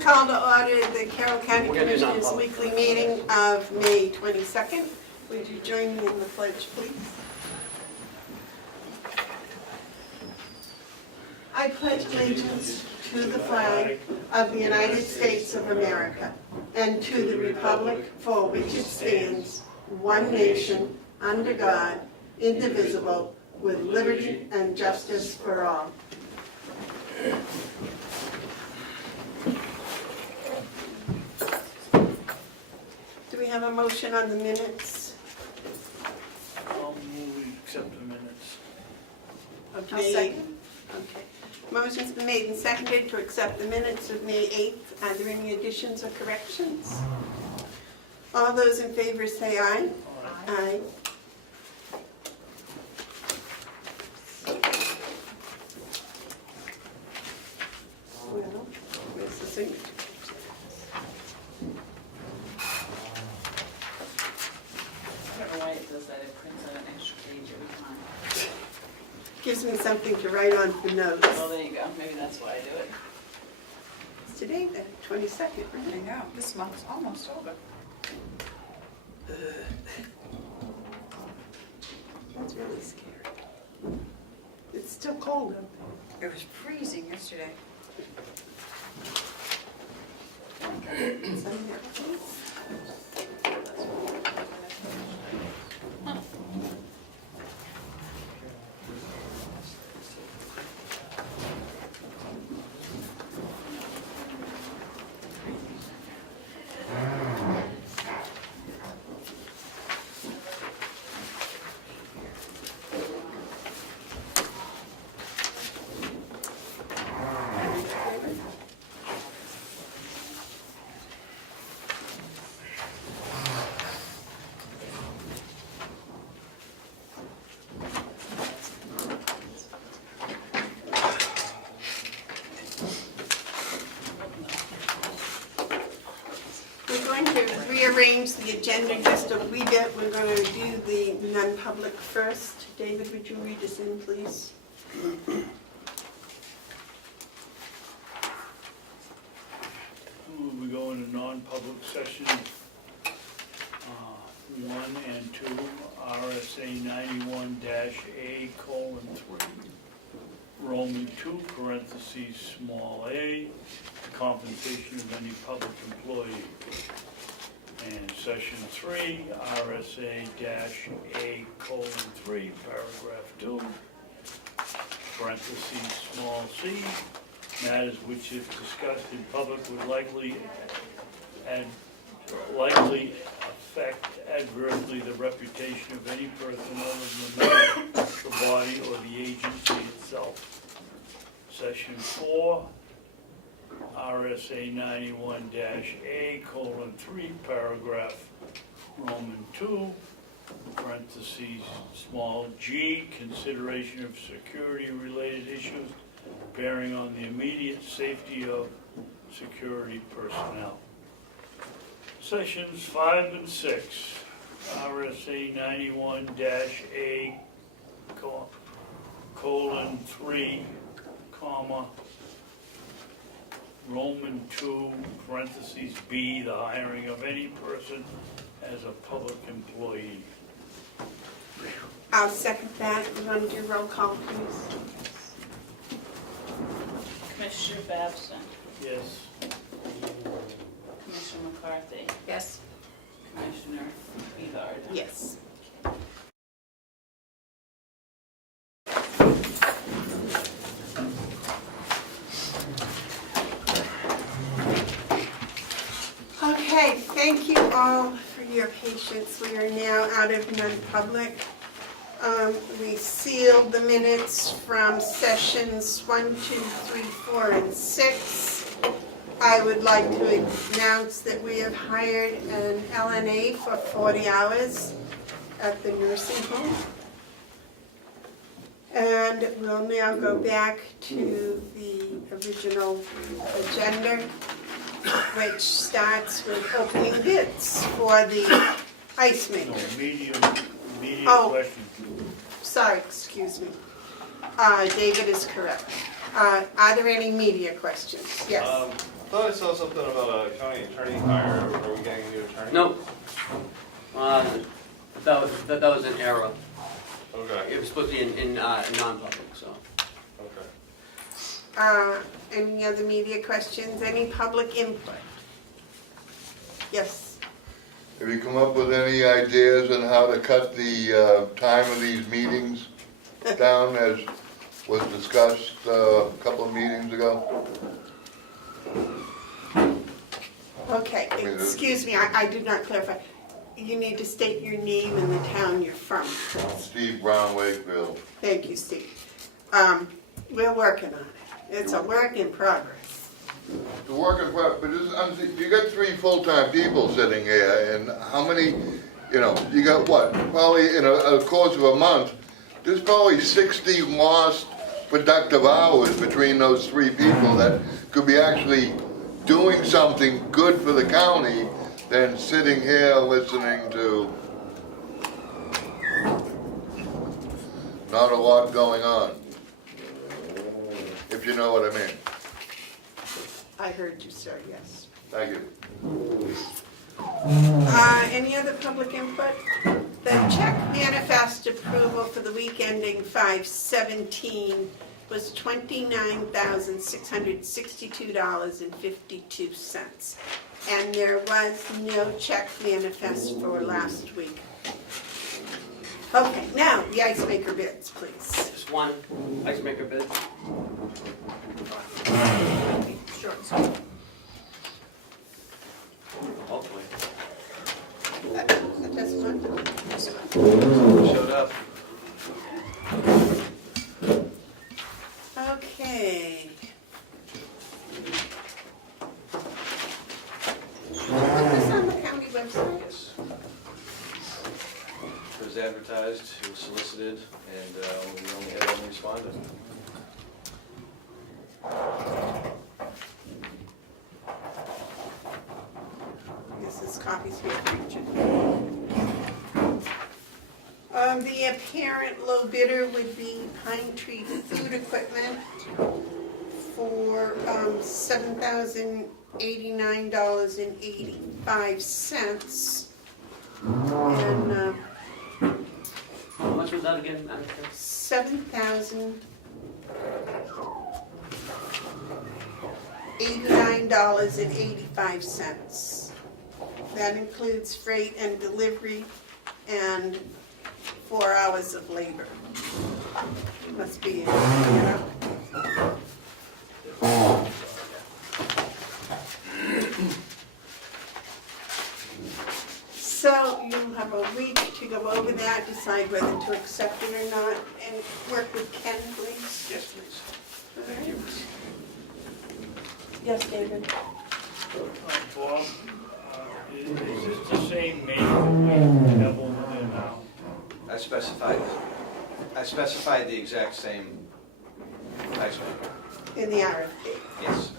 call to order the Carroll County Commissioners' weekly meeting of May 22nd. Would you join me in the pledge, please? I pledge allegiance to the flag of the United States of America and to the republic for which it stands, one nation, under God, indivisible, with liberty and justice for all. Do we have a motion on the minutes? I'll move we accept the minutes. I'll second. Okay. Motion's been made and seconded to accept the minutes of May 8th. Are there any additions or corrections? All those in favor say aye. Aye. Well, where's the signature? I don't know why it does that, it prints out an extra page every time. Gives me something to write on for notes. Oh, there you go, maybe that's why I do it. It's today, the 22nd, I right? know, this month's almost over. That's really scary. It's still cold up there. It was freezing yesterday. Sign that, please. We're going to rearrange the agenda just a wee bit. We're going to do the non-public first. David, would you read us in, please? We go into non-public session 1 and 2, RSA 91-A:3, Roman 2, parentheses, small a, compensation of any public employee. And section 3, RSA-A:3, paragraph 2, parentheses, small c, matters which if discussed in public would likely affect adversely the reputation of any person other than the body or the agency itself. Section 4, RSA 91-A:3, paragraph Roman 2, parentheses, small g, consideration of security-related issues bearing on the immediate safety of security personnel. Sections 5 and 6, RSA 91-A:3, comma, Roman 2, parentheses, B, the hiring of any person as a public employee. I'll second that. You want to do roll call, please? Commissioner Babson, Yes. Commissioner McCarthy, Yes. Commissioner Bevard. Yes. Okay, thank you all for your patience. We are now out of non-public. We sealed the minutes from sessions 1, 2, 3, 4, and 6. I would like to announce that we have hired an LNA for 40 hours at the nursing home. And we'll now go back to the original agenda, which starts with opening bids for the ice maker. No, immediate Oh. question. Sorry, excuse me. David is correct. Are there any media questions? Yes. thought I saw something about a county attorney hire. Are we getting a new attorney? No. That was an error. Okay. It was supposed to be in non-public, so. Okay. Any other media questions? Any public input? Yes. Have you come up with any ideas on how to cut the time of these meetings down as was discussed a couple of meetings ago? Okay, excuse me, I did not clarify. You need to state your name and the town you're from. Steve Brown, Wakefield. Thank you, Steve. We're working on it. It's a work in progress. The work in progress, but you got 3 full-time people sitting here, and how many, you got what? Probably in a course of a month, there's probably 60 lost productive hours between those 3 people that could be actually doing something good for the county than sitting here listening to not a lot going on, if you know what I mean. I heard you, sir, yes. Thank you. Any other public input? The check manifest approval for the week ending 5/17 was $29,662.52. And there was no check manifest for last week. Okay, now the ice maker bids, please. Just one ice maker bid. Short and sweet. Hopefully. That's one. Showed up. Okay. Is this on the county website? Yes. It was advertised, it was solicited, and we only had one respondent. This is copies here for Richard. The apparent low bidder would be Pine Tree Food Equipment for $7,089.85. And How much was that again, Madam Chair? $7,089.85. That includes freight and delivery and 4 hours of labor. Must be, So you have a week to go over that, decide whether to accept it or not, and work with Ken, please. Yes, please. Thank you. Yes, David? Bob, is this the same make that we have over there now? I specified the exact same ice maker. In the RFP. Yes.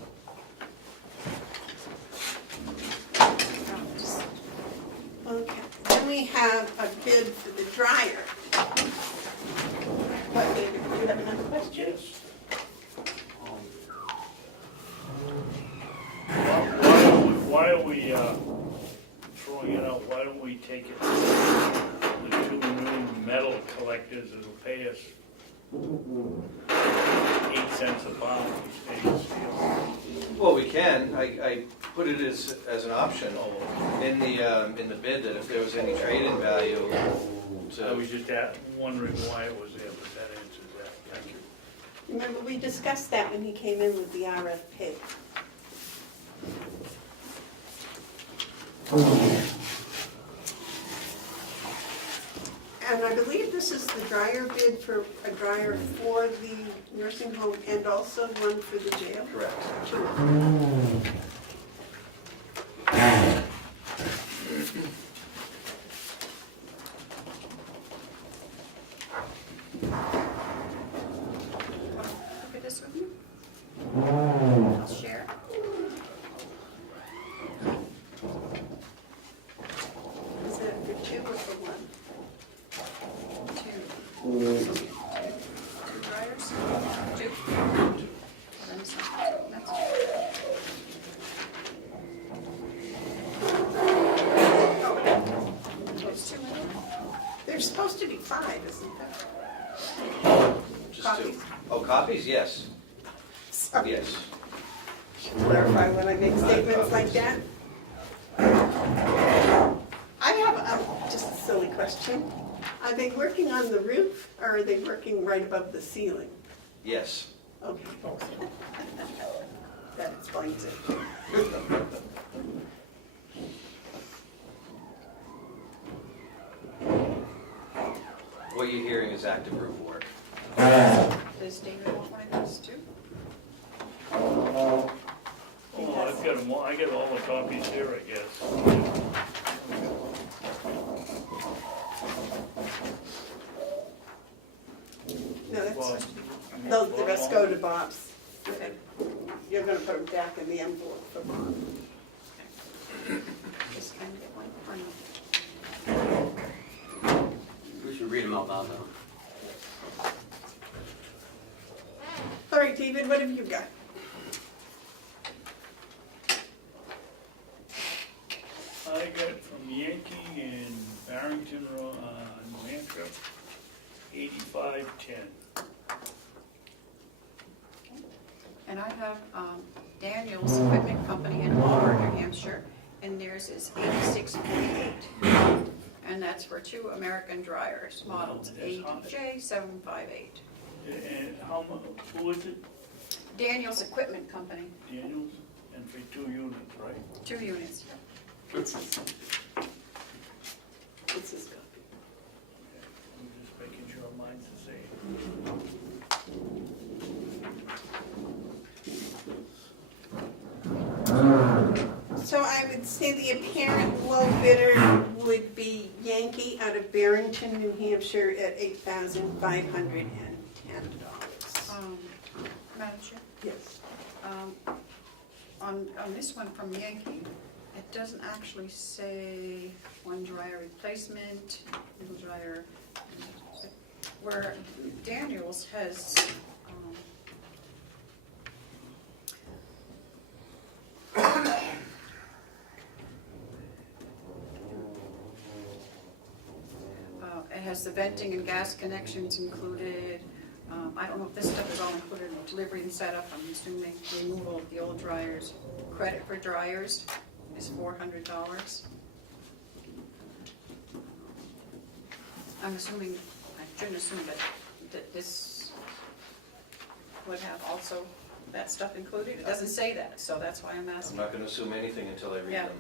Okay, then we have a bid for the dryer. What, David, do you have another question? Yes. Why are we throwing it out? Why don't we take it to the 2 new metal collectors that'll pay us 8 cents a pound for stainless steel? Well, we can. I put it as an option in the bid that if there was any trade-in value I was just wondering why it was there, but that answers that. Thank you. Remember, we discussed that when he came in with the RFP. And I believe this is the dryer bid for a dryer for the nursing home and also one for the jail? Correct. Two. Look at this with you. I'll share. Is that for two or for one? Two dryers? Two? Then some- that's- Just two. Copies. Oh, copies, yes, Sorry. yes. Should clarify when I make statements like that. I have just a silly question. Are they working on the roof, or are they working right above the ceiling? Yes. Okay. That explains it. What you're hearing is active roof work. Does David want one of those too? Oh, I've got them all, I got all the copies here, I guess. No, Well, that's, those, the rest go to Bob's. You're gonna put them back in the envelope for Bob. Just kind of get one for me. We should read them out loud though. All right, David, what have you got? I got from Yankee in Barrington, New Hampshire, 8510. And I have Daniel's Equipment Company in Bevard, New Hampshire, and theirs is 8648. And that's for 2 American dryers, modeled AJ758. And how much, who is it? Daniel's Equipment Company, Daniels? And for 2 units, right? 2 units. What's his copy? I'm just making sure mine's the same. So I would say the apparent low bidder would be Yankee out of Barrington, New Hampshire at $8,510. Madam Chair? Yes. On this one from Yankee, it doesn't actually say 1 dryer replacement, little dryer, where Daniel's has, it has the venting and gas connections included. I don't know if this stuff is all included in the delivery and setup. I'm assuming removal of the old dryers. Credit for dryers is $400. I'm assuming, I shouldn't assume, but that this would have also that stuff included. It doesn't say that, so that's why I'm I'm asking. not gonna assume anything until I read Yeah. them.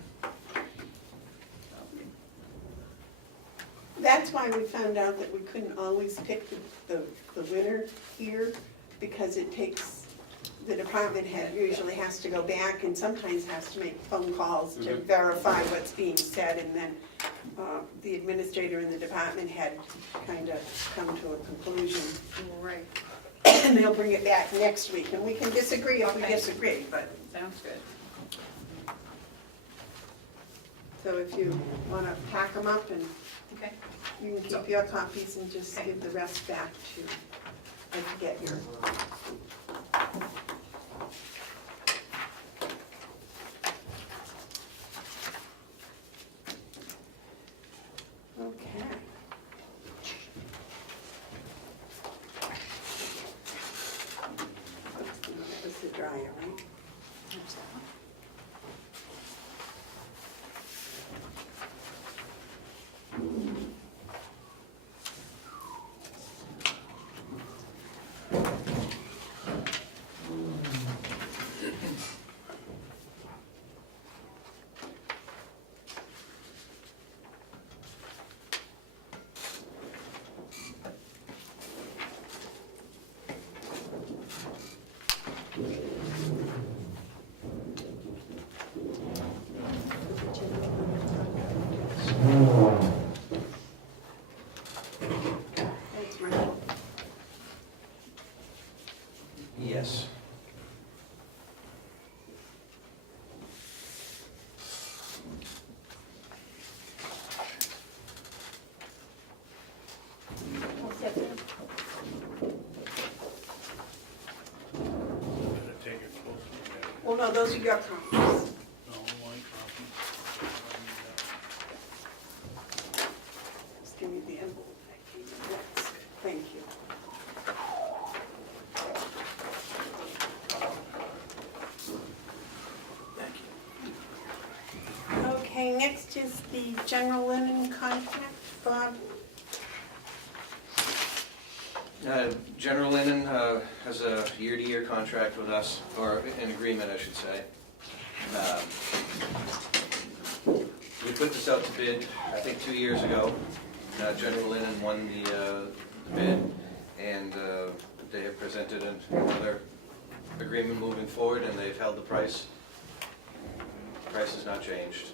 That's why we found out that we couldn't always pick the winner here, because it takes, the department head usually has to go back and sometimes has to make phone calls to verify what's being said, and then the administrator and the department head kind of come to a conclusion. Right, And they'll bring it back next week, and we can disagree if we Okay. disagree, but, sounds good. so if you want to pack them up, and Okay. you can keep your copies and just give the rest back to, I forget your. Okay. That was the dryer, right? There's that one. That's right. Yes. Gotta take a close look at it. Well, no, those are your copies. No, my copy. Just give me the envelope. I gave you. That's good. Next is the general linen contract, Bob. General Linen has a year-to-year contract with us, or an agreement, I should say. We put this out to bid, I think 2 years ago. General Linen won the bid, and they have presented another agreement moving forward, and they've held the price. The price has not changed.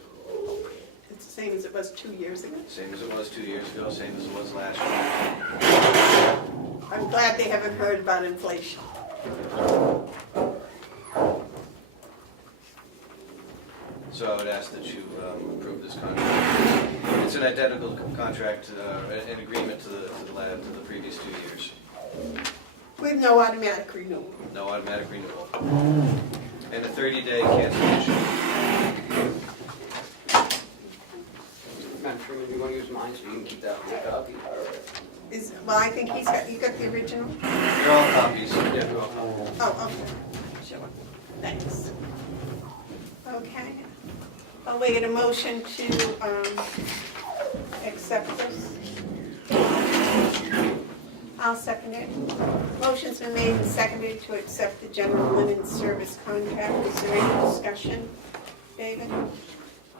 It's the same as it was 2 years ago. Same as it was 2 years ago, same as it was last year. I'm glad they haven't heard about inflation. So I would ask that you approve this contract. It's an identical contract, an agreement to the previous 2 years. With no automatic renewal. No automatic renewal. And a 30-day cancellation. Madam Chairman, you want to use mine so you can keep that on your copy? Well, I think you got the original? They're all copies. Yeah, they're all copies. Oh, okay. Sure. Thanks. Okay. I'll wait a motion to accept this. I'll second it. Motion's been made and seconded to accept the general linen service contract. Is there any discussion? David?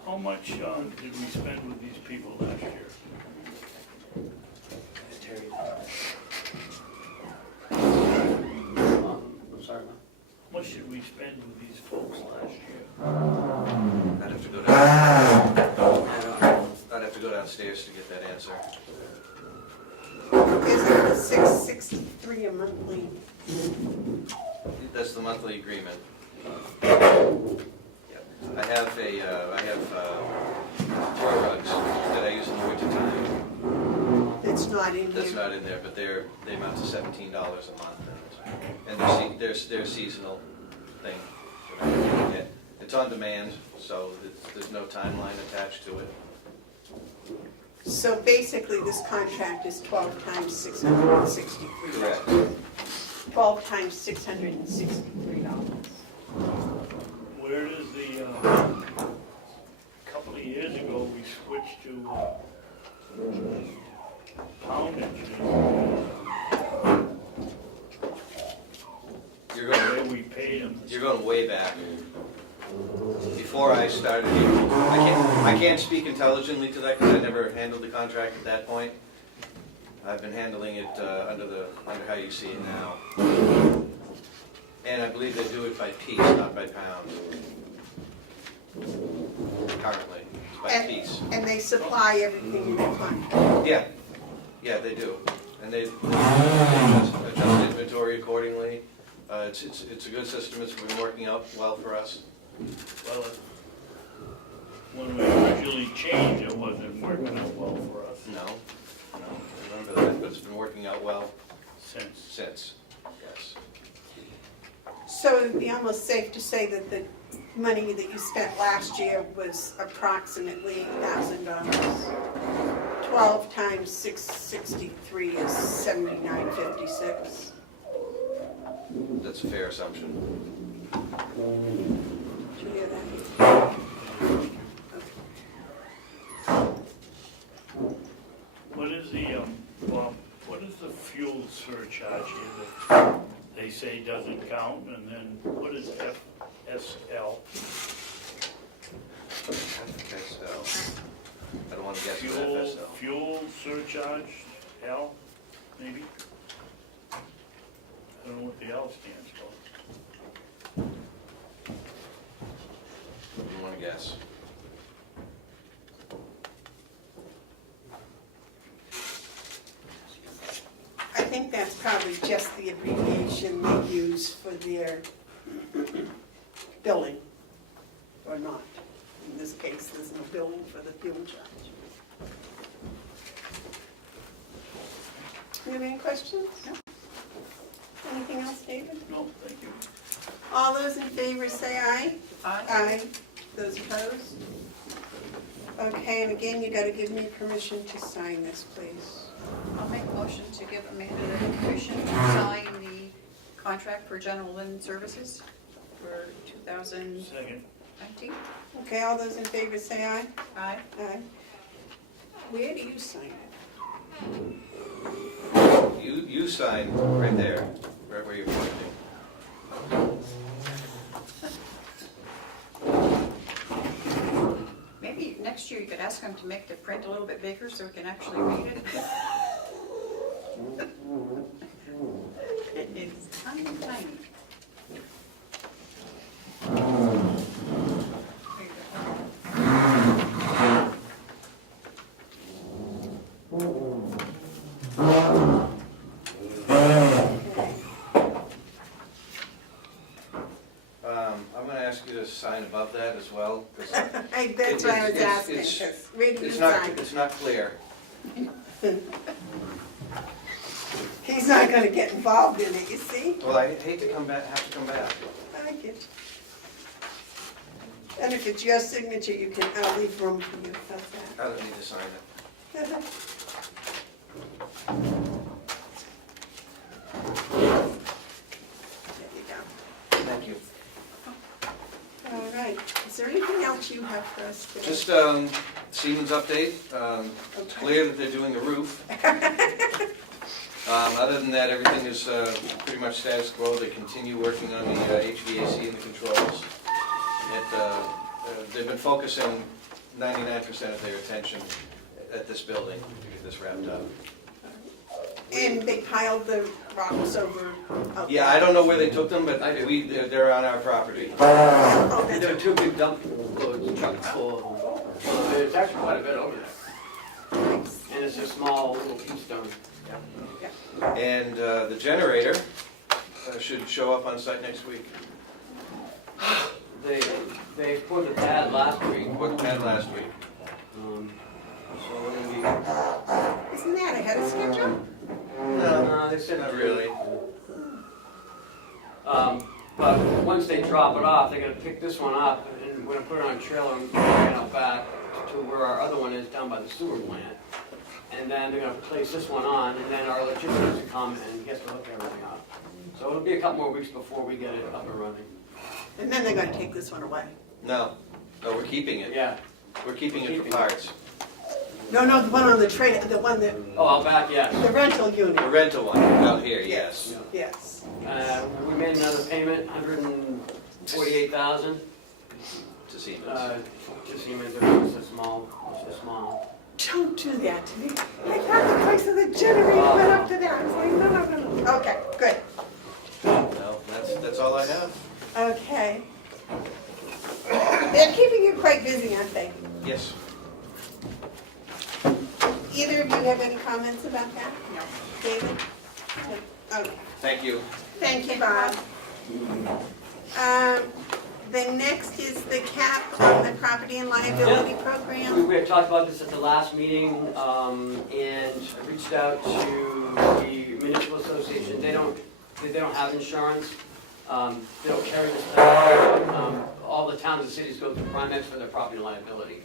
How much did we spend with these people last year? I'm sorry, ma'am. How much did we spend with these folks last year? I'd have to go down. I'd have to go downstairs to get that answer. Is it $663 a monthly? That's the monthly agreement. Yep. I have throw rugs that I use in the wintertime. It's not in That's here. not in there, but they amount to $17 a month, and they're a seasonal thing. Yeah. It's on demand, so there's no timeline attached to it. So basically, this contract is 12 times $663. Correct. 12 times $663. Where does the, a couple of years ago, we switched to poundage. You're The going, way we paid them. you're going way back. Before I started here, I can't speak intelligently to that because I never handled the contract at that point. I've been handling it under how you see it now. And I believe they do it by piece, not by pound. Currently, it's by piece. And they supply everything in the contract. Yeah, they do. And they adjust inventory accordingly. It's a good system. It's been working out well for us. Well, when we originally changed, it wasn't working out well for us No, I remember that, but it's been working out well since. Yes. So it would be almost safe to say that the money that you spent last year was approximately $8,000. 12 times 663 is $79.56. That's a fair assumption. Did you hear that? What is the, Bob, what is the fuel surcharge here that they say doesn't count, and then what is FSL? FSL. I don't want to guess what FSL. Fuel surcharge, L, maybe? I don't know what the L stands for. I don't want to guess. I think that's probably just the abbreviation they use for their billing, or not. In this case, there's no billing for the fuel charge. You have any questions? No. Anything else, David? No, thank you. All those in favor say aye. Aye. Aye. Those opposed? Okay, and again, you gotta give me permission to sign this, please. I'll make a motion to give Amanda the permission to sign the contract for general linen services for 2000. Second. 19th. Okay, all those in favor say aye. Aye. Aye. Where do you sign it? You sign right there, right where you're pointing. Maybe next year you could ask them to make the print a little bit bigger so we can actually read it. It is tiny, tiny. There you go. I'm gonna ask you to sign above that as well, 'cause That's why I was asking, it's- 'cause where do you it's not, sign? it's not clear. He's not gonna get involved in it, you see? Well, I hate to have to come back. I get it. And if it's your signature, I'll leave room for you, how's that? I don't need to sign it. There you go. Thank you. All right, is there anything else you have for us today? Just Siemens update. It's clear that they're doing the roof. Other than that, everything is pretty much status quo. They continue working on the HVAC and the controls. They've been focusing 99% of their attention at this building to get this wrapped up. And they piled the rocks over. out Yeah, there. I don't know where they took them, but I do. they're on our property. Oh, that's There are two big dump loads, trucks full of them. There's actually quite a bit over there. nice. And it's a small little keystone. And the generator should show up on site next week. They put the pad last week. Put the pad last week. So we're gonna Isn't that ahead of schedule? no, they said Not really. But once they drop it off, they're gonna pick this one up and we're gonna put it on a trailer and bring it out back to where our other one is down by the sewer plant. And then they're gonna place this one on, and then our electrician has to come and he has to hook everything up. So it'll be a couple more weeks before we get it up and running. And then they're gonna take this one away. No, we're keeping it. Yeah. We're keeping it for Keeping it. parts. No, the one on the trailer, the one that, Oh, out back, yeah. the rental The unit. rental one out here, yes. Yes. We made another payment, 148,000. To Siemens. To Siemens, it was so small, Don't do that to me. I thought the price of the generator went up to that. I was like, no. Okay, good. No, that's all I have. Okay. They're keeping you quite busy, aren't they? Yes. Either of you have any comments about that? No. David? No. Okay. Thank you. Thank you, Bob. The next is the cap on the property and liability program. We had talked about this at the last meeting, and I reached out to the municipal association. They don't have insurance. They don't carry this. All the towns and cities go through Primex for their property and liability.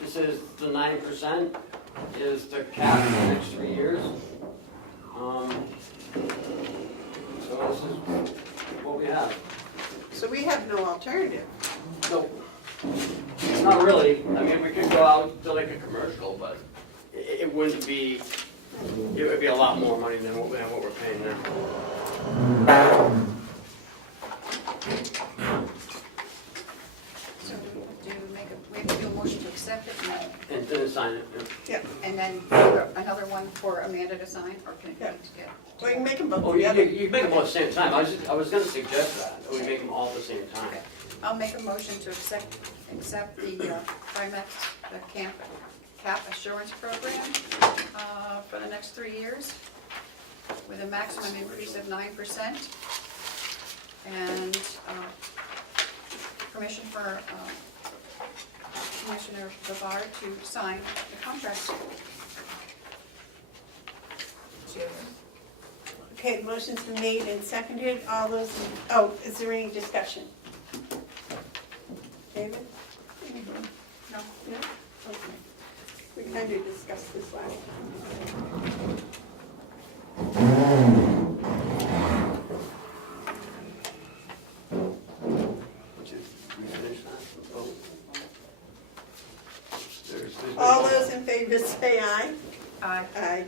This is the 9% is the cap for the next 3 years. So this is what we have. So we have no alternative. No, not really. I mean, we could go out to like a commercial, but it wouldn't be, it would be a lot more money than what we're paying now. So we have to do a motion to accept it And then sign it. Yeah. and then another one for Amanda to sign, or can it be together? We can make them both Oh, you together. make them all at the same time. I was gonna suggest that we make them all at the same time. Okay. I'll make a motion to accept the Primex, the cap assurance program for the next 3 years with a maximum increase of 9% and permission for Commissioner Bevard to sign the contract. Okay, the motion's been made and seconded. All those, is there any discussion? David? No? No? Okay. We kind of discussed this last time. Aye.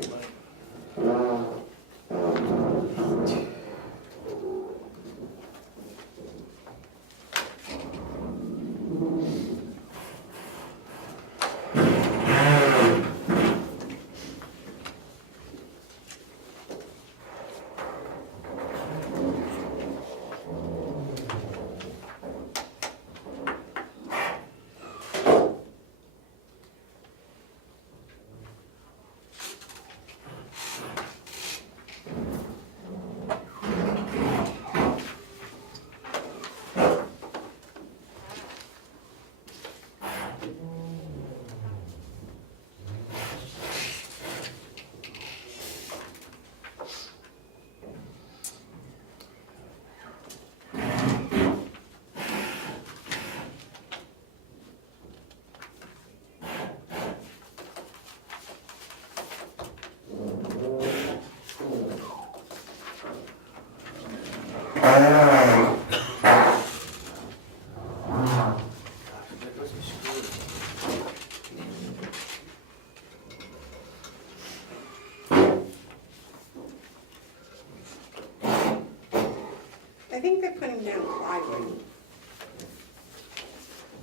I think they're putting down plywood.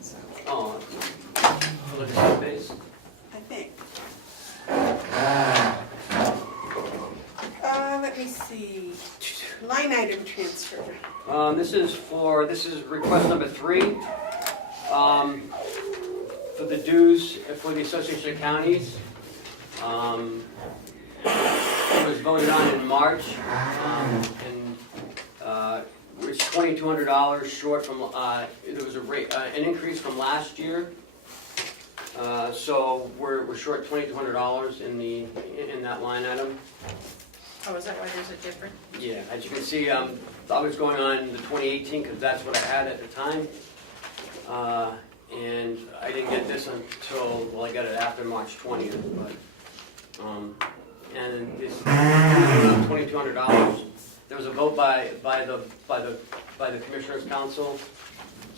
So, Oh, look at that base. I think. Let me see, line item transfer. This is request number 3. For the dues for the Association of Counties. It was voted on in March, and it's $2,200 short from, there was an increase from last year. So we're short $2,200 in that line item. Oh, is that why there's a difference? Yeah, as you can see, I was going on the 2018 because that's what I had at the time. And I didn't get this until, well, I got it after March 20th, but, and this $2,200. There was a vote by the Commissioners' Council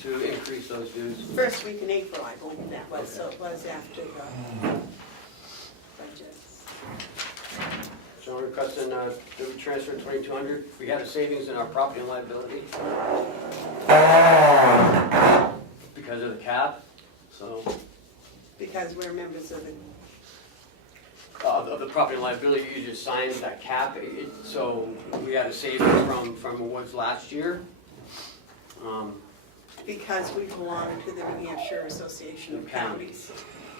to increase those dues. First week in April, I believe that was, so it was after the budget. So we're requesting that we transfer $2,200. We had a savings in our property and liability because of the cap, so. Because we're members of the, Of the property and liability, you just signed that cap, so we had a savings from what was last year. because we belong to the New Hampshire Association of Counties.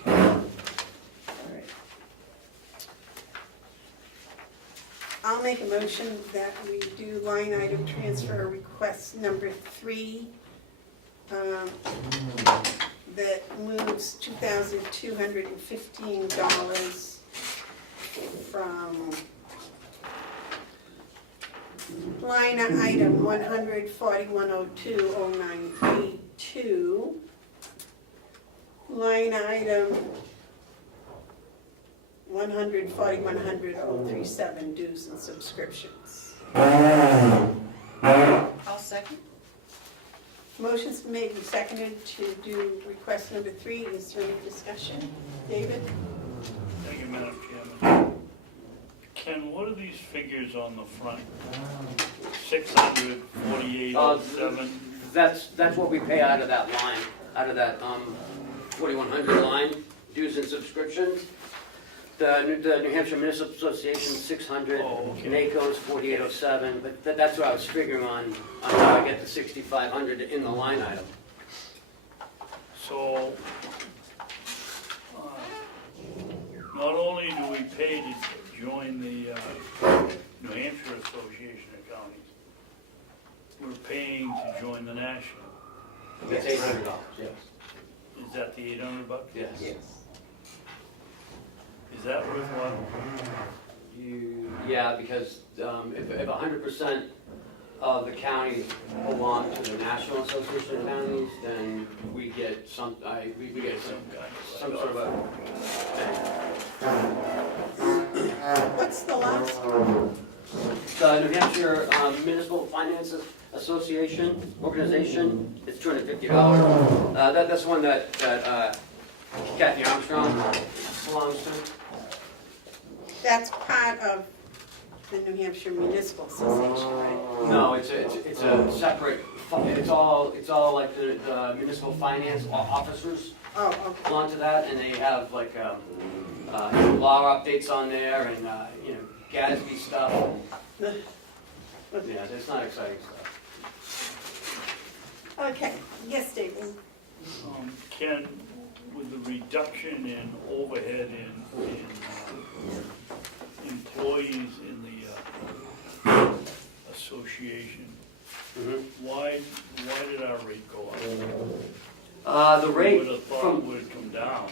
All right. I'll make a motion that we do line item transfer request number 3. That moves $2,215 from line item 1410209 to line item 140,100,037 dues and subscriptions. I'll second. Motion's been made and seconded to do request number 3. Is there any discussion? David? Thank you, Madam Chairman. Ken, what are these figures on the front? 600, 4807? That's what we pay out of that line, out of that 4100 line, dues and subscriptions. The New Hampshire Municipal Association, 600, Oh, okay. NACO is 4807, but that's what I was figuring on how I get the 6,500 in the line item. So, not only do we pay to join the New Hampshire Association of Counties, we're paying to join the national. It's $800, yes. Is that the $800? Yes. Is that worthwhile? Yeah, because if 100% of the counties belong to the National Association of Counties, then we get some sort of a. What's the last one? The New Hampshire Municipal Finance Association organization, it's $250. That's one that Kathy Armstrong belongs to. That's part of the New Hampshire Municipal Association, right? No, it's a separate, it's all like the municipal finance officers Oh, okay. belong to that, and they have like, law updates on there and, Gatsby stuff. Yeah, it's not exciting stuff. Okay, yes, David? Ken, with the reduction in overhead in employees in the association, why did our rate go up? The rate Would have thought it from, would have come down.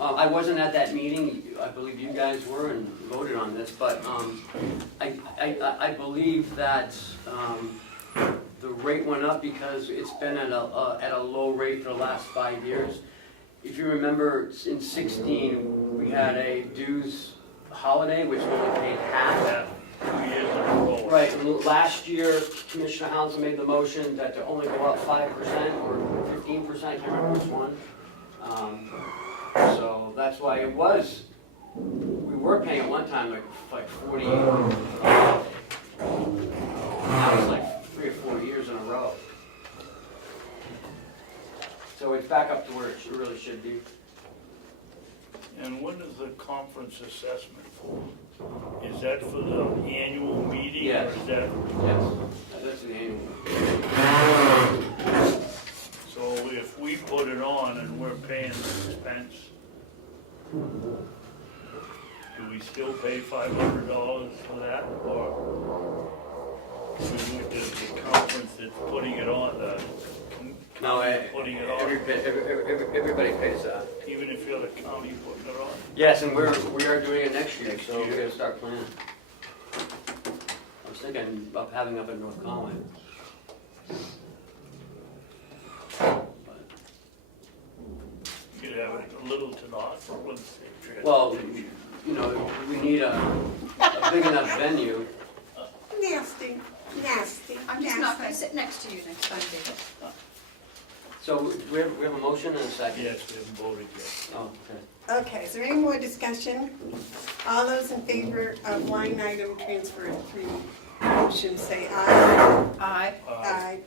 I wasn't at that meeting, I believe you guys were and voted on this, but, I believe that, the rate went up because it's been at a low rate for the last 5 years. If you remember, in 16, we had a dues holiday, which only paid half. 2 years in a row. Right, and last year, Commissioner Hounslow made the motion that to only go up 5% or 15%, I can't remember which one. So that's why it was, we were paying at one time like 40, now it's like 3 or 4 years in a row. So it's back up to where it really should be. And when is the conference assessment for? Is that for the annual meeting? Yes. Or is that, Yes, that's the annual. so if we put it on and we're paying the expense, do we still pay $500 for that? Or we look at the conference that's putting it on, No, putting it on, everybody pays that. even if you're the county putting it on? Yes, and we are doing it next year, so we're gonna start planning. I was thinking of having up in North Conway. You could have it a Littleton off for one state. Well, we need a big enough venue. Nasty, nasty, I'm just not gonna nasty. sit next to you next time, David. So we have a motion and a second? Yes, we haven't voted yet. Oh, okay. Okay, is there any more discussion? All those in favor of line item transfer 3 motion, say aye. Aye. Aye.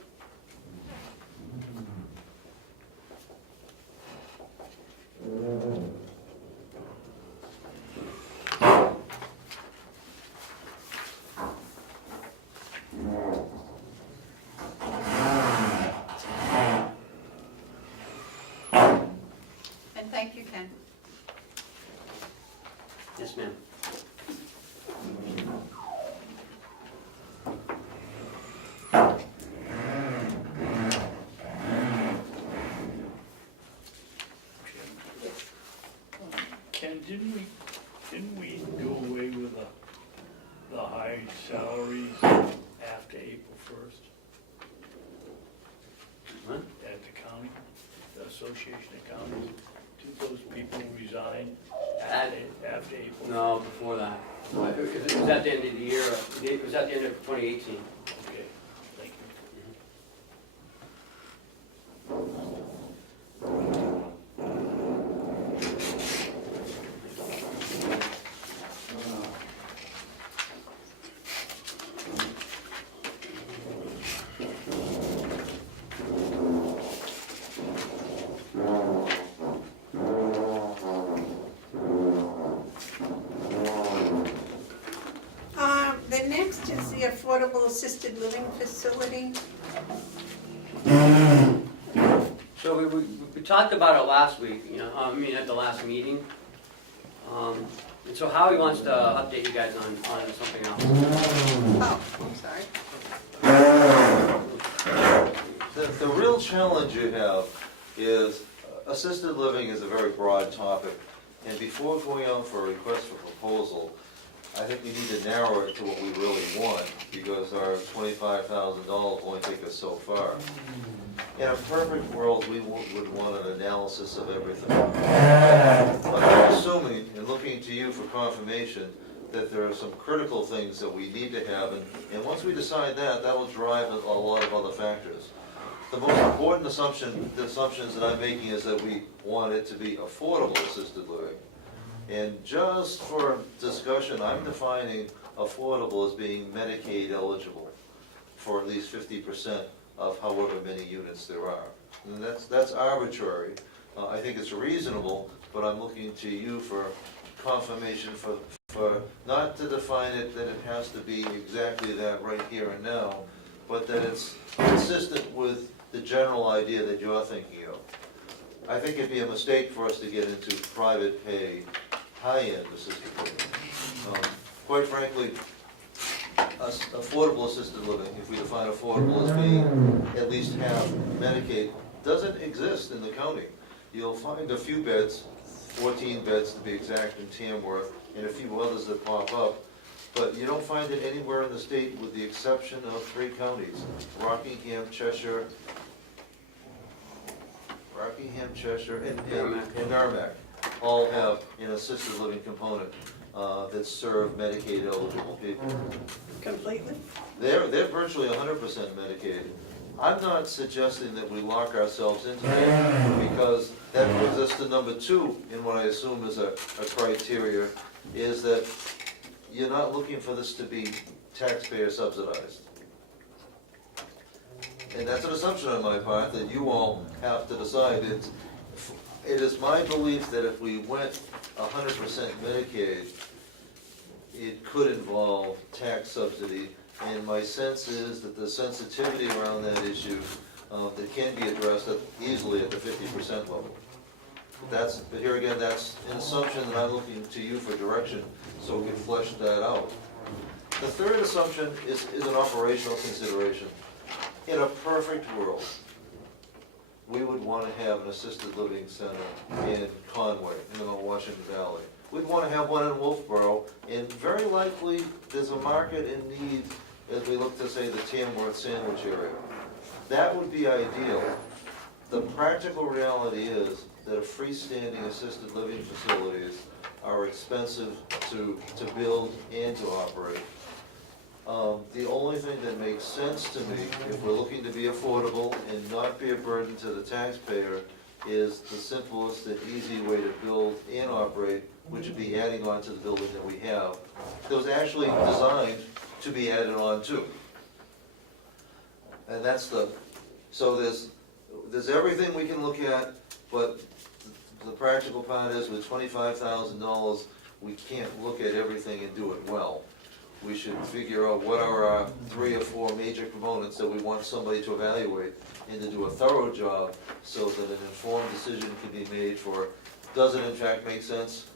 And thank you, Ken. Yes, ma'am. Ken, didn't we do away with the high salaries after April 1st What? at the county, the Association of Counties? Did those people resign after April? No, before that. It was at the end of the year, it was at the end of 2018. Okay, thank you. The next is the Affordable Assisted Living Facility. So we talked about it last week, at the last meeting. And so Howie wants to update you guys on something else. Oh, I'm sorry. The real challenge you have is assisted living is a very broad topic. And before going out for a request for proposal, I think we need to narrow it to what we really want, because our $25,000 will only take us so far. In a perfect world, we would want an analysis of everything. But I'm assuming, and looking to you for confirmation, that there are some critical things that we need to have, and once we decide that, that will drive a lot of other factors. The most important assumptions that I'm making is that we want it to be affordable assisted living. And just for discussion, I'm defining affordable as being Medicaid eligible for at least 50% of however many units there are. And that's arbitrary. I think it's reasonable, but I'm looking to you for confirmation for not to define it that it has to be exactly that right here and now, but that it's consistent with the general idea that you're thinking of. I think it'd be a mistake for us to get into private pay, high-end assisted living. Quite frankly, affordable assisted living, if we define affordable as being at least half Medicaid, doesn't exist in the county. You'll find a few beds, 14 beds to be exact in Tamworth, and a few others that pop up, but you don't find it anywhere in the state with the exception of 3 counties, Rockingham, Cheshire, and Merrimack, all have an assisted living component that serve Medicaid eligible people. Completely? They're virtually 100% Medicaid. I'm not suggesting that we lock ourselves into that, because that brings us to number 2 in what I assume is a criteria, is that you're not looking for this to be taxpayer subsidized. And that's an assumption on my part that you all have to decide. It is my belief that if we went 100% Medicaid, it could involve tax subsidy, and my sense is that the sensitivity around that issue that can be addressed easily at the 50% level. But here again, that's an assumption that I'm looking to you for direction so we can flesh that out. The third assumption is an operational consideration. In a perfect world, we would want to have an assisted living center in Conway, in the Washington Valley. We'd want to have one in Wolfboro, and very likely there's a market in need as we look to, say, the Tamworth Sandwich area. That would be ideal. The practical reality is that a freestanding assisted living facilities are expensive to build and to operate. The only thing that makes sense to me, if we're looking to be affordable and not be a burden to the taxpayer, is the simplest and easy way to build and operate, which would be adding on to the building that we have, that was actually designed to be added on to. And that's so there's everything we can look at, but the practical part is with $25,000, we can't look at everything and do it well. We should figure out what are our 3 or 4 major components that we want somebody to evaluate and to do a thorough job so that an informed decision can be made for, does it in fact make sense?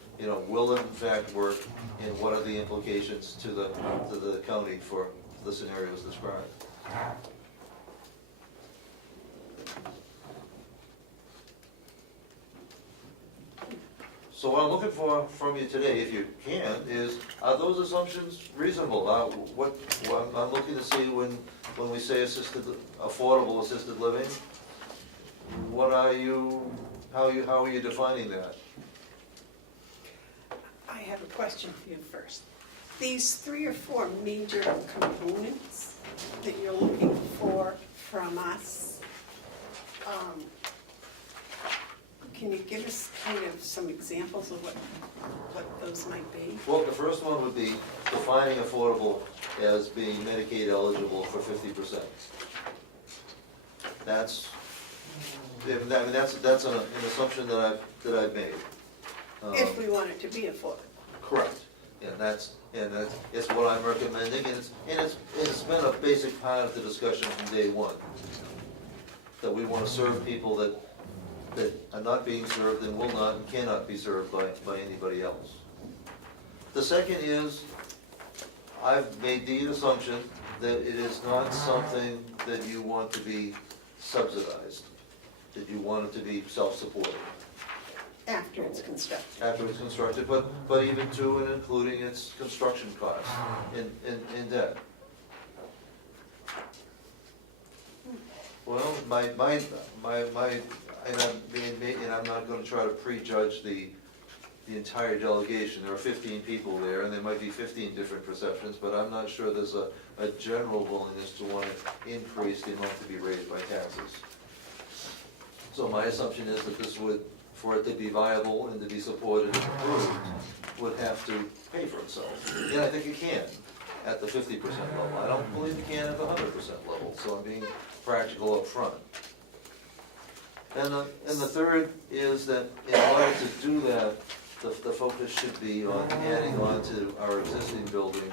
Will it in fact work? And what are the implications to the county for the scenarios described? So what I'm looking for from you today, if you can, is, are those assumptions reasonable? What I'm looking to see when we say affordable assisted living, how are you defining that? I have a question for you first. These 3 or 4 major components that you're looking for from us, can you give us kind of some examples of what those might be? Well, the first one would be defining affordable as being Medicaid eligible for 50%. That's an assumption that I've made. If we want it to be affordable. Correct. And that's what I'm recommending, and it's been a basic part of the discussion from day one. That we want to serve people that are not being served and will not and cannot be served by anybody else. The second is, I've made the assumption that it is not something that you want to be subsidized, that you want it to be self-supporting. After it's constructed. After it's constructed, but even to and including its construction costs in debt. Well, and I'm not going to try to prejudge the entire delegation. There are 15 people there, and there might be 15 different perceptions, but I'm not sure there's a general willingness to want to increase the amount to be raised by taxes. So my assumption is that this would for it to be viable and to be supported and approved, would have to pay for itself. And I think it can at the 50% level. I don't believe it can at the 100% level, so I'm being practical up front. And the third is that in order to do that, the focus should be on adding on to our existing building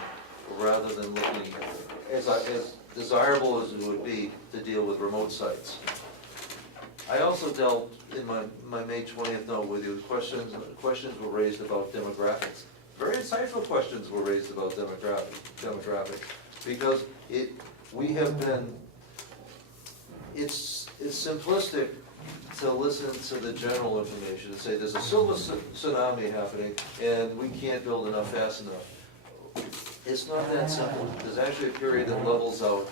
rather than looking, as desirable as it would be, to deal with remote sites. I also dealt in my May 20th note with you, questions were raised about demographics. Very insightful questions were raised about demographics, because it's simplistic to listen to the general information and say there's a silver tsunami happening and we can't build enough fast enough. It's not that simple. There's actually a period that levels out.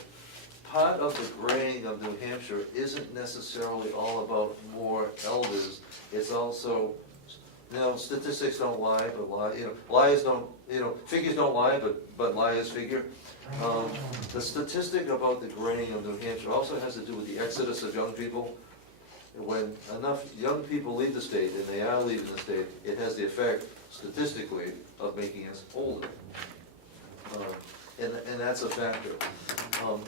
Part of the graying of New Hampshire isn't necessarily all about more elders. It's also, statistics don't lie, but liars don't, figures don't lie, but liars figure. The statistic about the graying of New Hampshire also has to do with the exodus of young people. When enough young people leave the state, and they are leaving the state, it has the effect, statistically, of making us older. And that's a factor.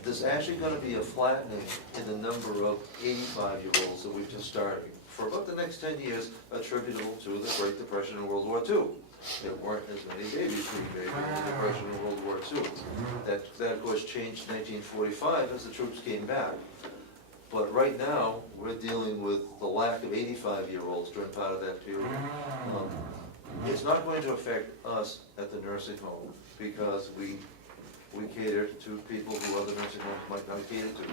There's actually going to be a flattening in the number of 85-year-olds that we've just started for about the next 10 years, attributable to the Great Depression and World War II. There weren't as many babies being made in the Depression and World War II. That of course changed in 1945 as the troops came back. But right now, we're dealing with the lack of 85-year-olds during part of that period. It's not going to affect us at the nursing home because we cater to people who other nursing homes might not cater to.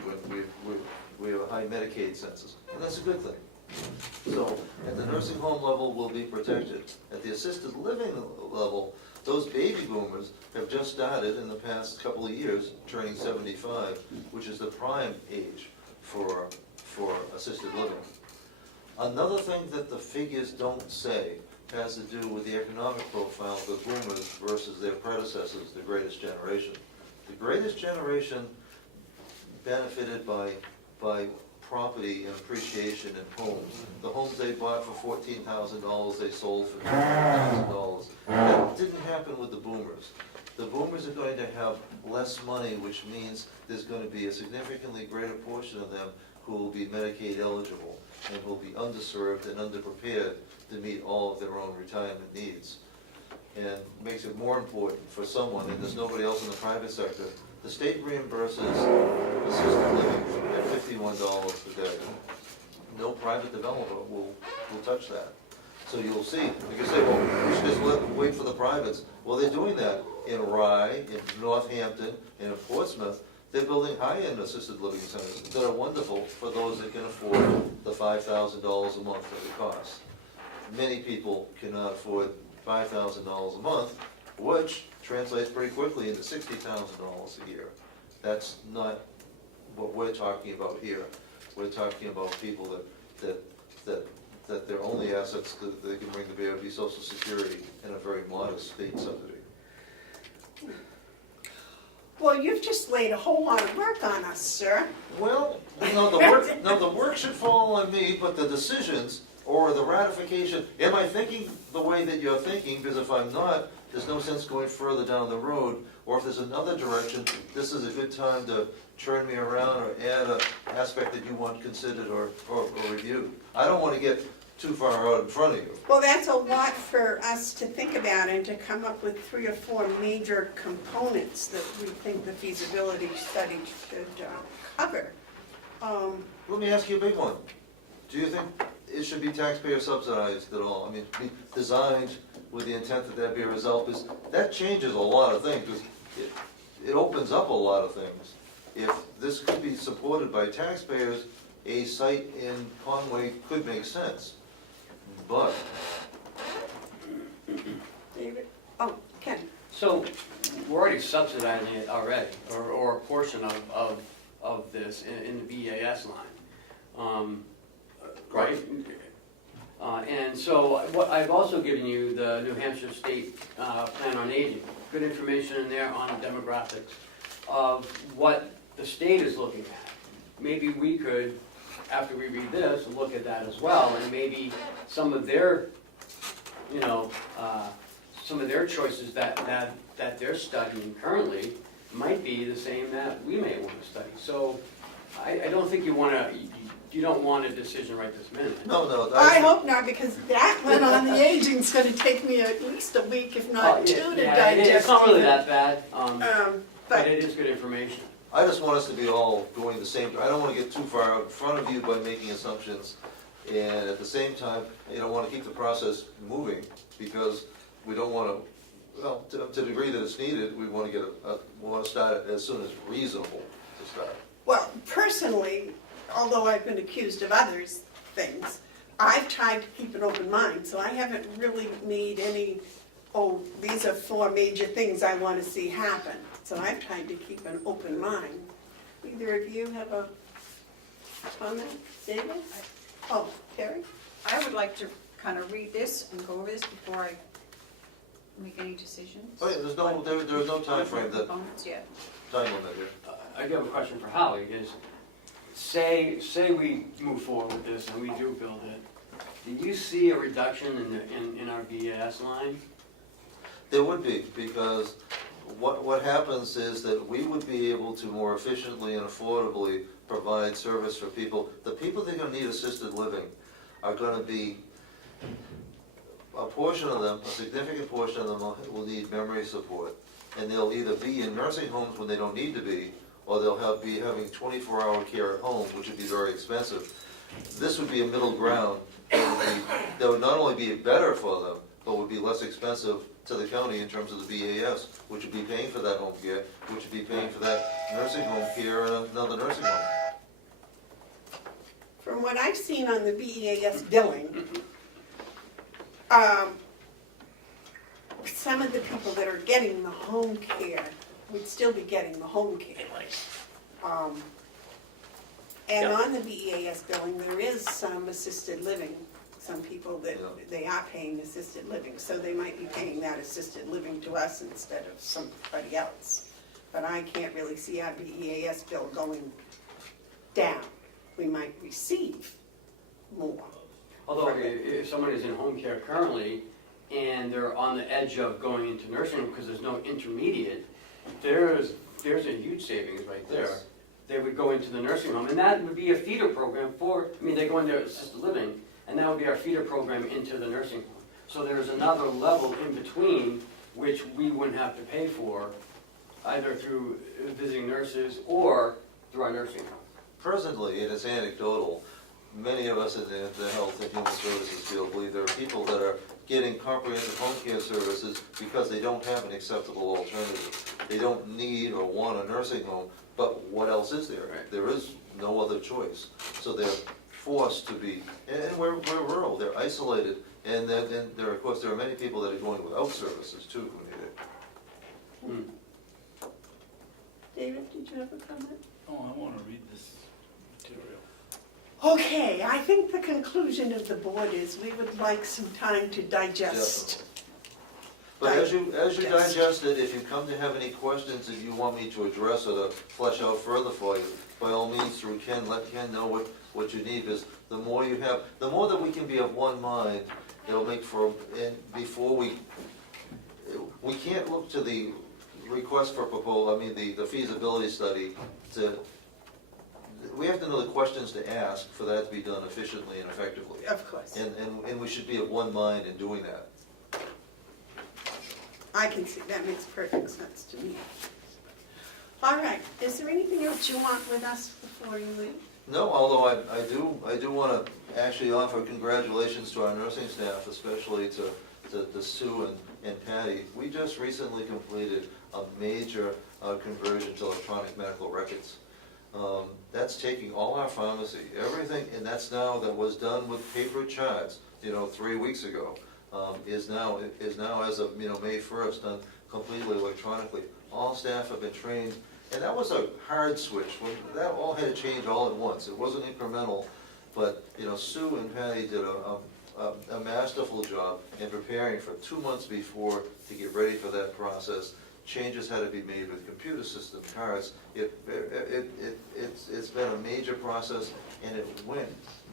We have a high Medicaid census, and that's a good thing. So at the nursing home level, we'll be protected. At the assisted living level, those baby boomers have just started in the past couple of years turning 75, which is the prime age for assisted living. Another thing that the figures don't say has to do with the economic profile of the boomers versus their predecessors, the greatest generation. The greatest generation benefited by property and appreciation in homes. The homes they bought for $14,000, they sold for $200,000. That didn't happen with the boomers. The boomers are going to have less money, which means there's going to be a significantly greater portion of them who will be Medicaid eligible and will be underserved and underprepared to meet all of their own retirement needs. And makes it more important for someone, and there's nobody else in the private sector. The state reimburses assisted living at $51 per day. No private developer will touch that. So you'll see, you can say, well, we should just wait for the privates. Well, they're doing that in Rye, in Northampton, and in Portsmouth. They're building high-end assisted living centers that are wonderful for those that can afford the $5,000 a month that it costs. Many people cannot afford $5,000 a month, which translates pretty quickly into $60,000 a year. That's not what we're talking about here. We're talking about people that their only assets that they can bring to bear would be Social Security and a very modest state subsidy. Well, you've just laid a whole lot of work on us, sir. Well, the work should fall on me, but the decisions or the ratification, am I thinking the way that you're thinking? Because if I'm not, there's no sense going further down the road. Or if there's another direction, this is a good time to turn me around or add an aspect that you want considered or reviewed. I don't want to get too far out in front of you. Well, that's a lot for us to think about and to come up with 3 or 4 major components that we think the feasibility study should cover. Let me ask you a big one. Do you think it should be taxpayer subsidized at all? I mean, be designed with the intent that that be a result, because that changes a lot of things. Because it opens up a lot of things. If this could be supported by taxpayers, a site in Conway could make sense. But David? Oh, Ken. So, we're already subsidizing it already, or a portion of this in the VAS line. Right? And so, what I've also given you the New Hampshire State Plan on Aging. Good information in there on the demographics of what the state is looking at. Maybe we could after we read this, look at that as well, and maybe some of their, you know, some of their choices that they're studying currently might be the same that we may want to study. So I don't think you don't want a decision right this minute. No, I hope not, because that one on the aging's gonna take me at least a week, if not two, to digest. It's not really even. that bad, but But it is good information. I just want us to be all going the same, I don't want to get too far out in front of you by making assumptions, and at the same time, you know, want to keep the process moving, because we don't want to, well, to the degree that it's needed, we want to we want to start it as soon as reasonable to start. Well, personally, although I've been accused of other things, I've tried to keep an open mind, so I haven't really made any, oh, these are 4 major things I want to see happen. So I've tried to keep an open mind. Either of you have a comment? David? Oh, Terry? I would like to kind of read this and go over this before I make any decisions. Oh yeah, there's no time frame, that Components yet. time limit here. I do have a question for Holly, is say we move forward with this and we do build it, do you see a reduction in our BAS line? There would be, because what happens is that we would be able to more efficiently and affordably provide service for people. The people that are going to need assisted living are going to be, a portion of them, a significant portion of them will need memory support. And they'll either be in nursing homes when they don't need to be, or they'll be having 24-hour care at home, which would be very expensive. This would be a middle ground that would not only be better for them, but would be less expensive to the county in terms of the BAS, which would be paying for that home care, which would be paying for that nursing home care and another nursing home. From what I've seen on the BEAS billing, some of the people that are getting the home care would still be getting the home care. And on the BEAS billing, there is some assisted living. Some people that they are paying assisted living, so they might be paying that assisted living to us instead of somebody else. But I can't really see our BEAS bill going down. We might receive more. Although if someone is in home care currently and they're on the edge of going into nursing home because there's no intermediate, there's a huge savings right there. Yes. They would go into the nursing home, and that would be a feeder program for, I mean, they go into assisted living, and that would be our feeder program into the nursing home. So there's another level in between which we wouldn't have to pay for, either through visiting nurses or through our nursing home. Presently, and it's anecdotal, many of us in the health and human services field believe there are people that are getting comprehensive home care services because they don't have an acceptable alternative. They don't need or want a nursing home, but what else is there? Right. There is no other choice. So they're forced to be, and we're rural, they're isolated, and then there, of course, there are many people that are going without services too who need it. David, did you have a comment? Oh, I want to read this material. Okay, I think the conclusion of the board is we would like some time to digest. But as you Yes. digest it, if you come to have any questions that you want me to address or to flesh out further for you, by all means, through Ken, let Ken know what you need, because the more you have, the more that we can be of one mind, it'll make for, and before we can't look to the request for proposal, I mean, the feasibility study we have to know the questions to ask for that to be done efficiently and effectively. Of course. And we should be of one mind in doing that. I can see, that makes perfect sense to me. All right, is there anything else you want with us before you leave? No, although I do want to actually offer congratulations to our nursing staff, especially to Sue and Patty. We just recently completed a major conversion to electronic medical records. That's taking all our pharmacy, everything, and that was done with paper charts, 3 weeks ago, is now as of, May 1st, done completely electronically. All staff have been trained, and that was a hard switch. That all had to change all at once. It wasn't incremental, but, Sue and Patty did a masterful job in preparing for 2 months before to get ready for that process. changes had to be made with computer system cards. It's been a major process, and it went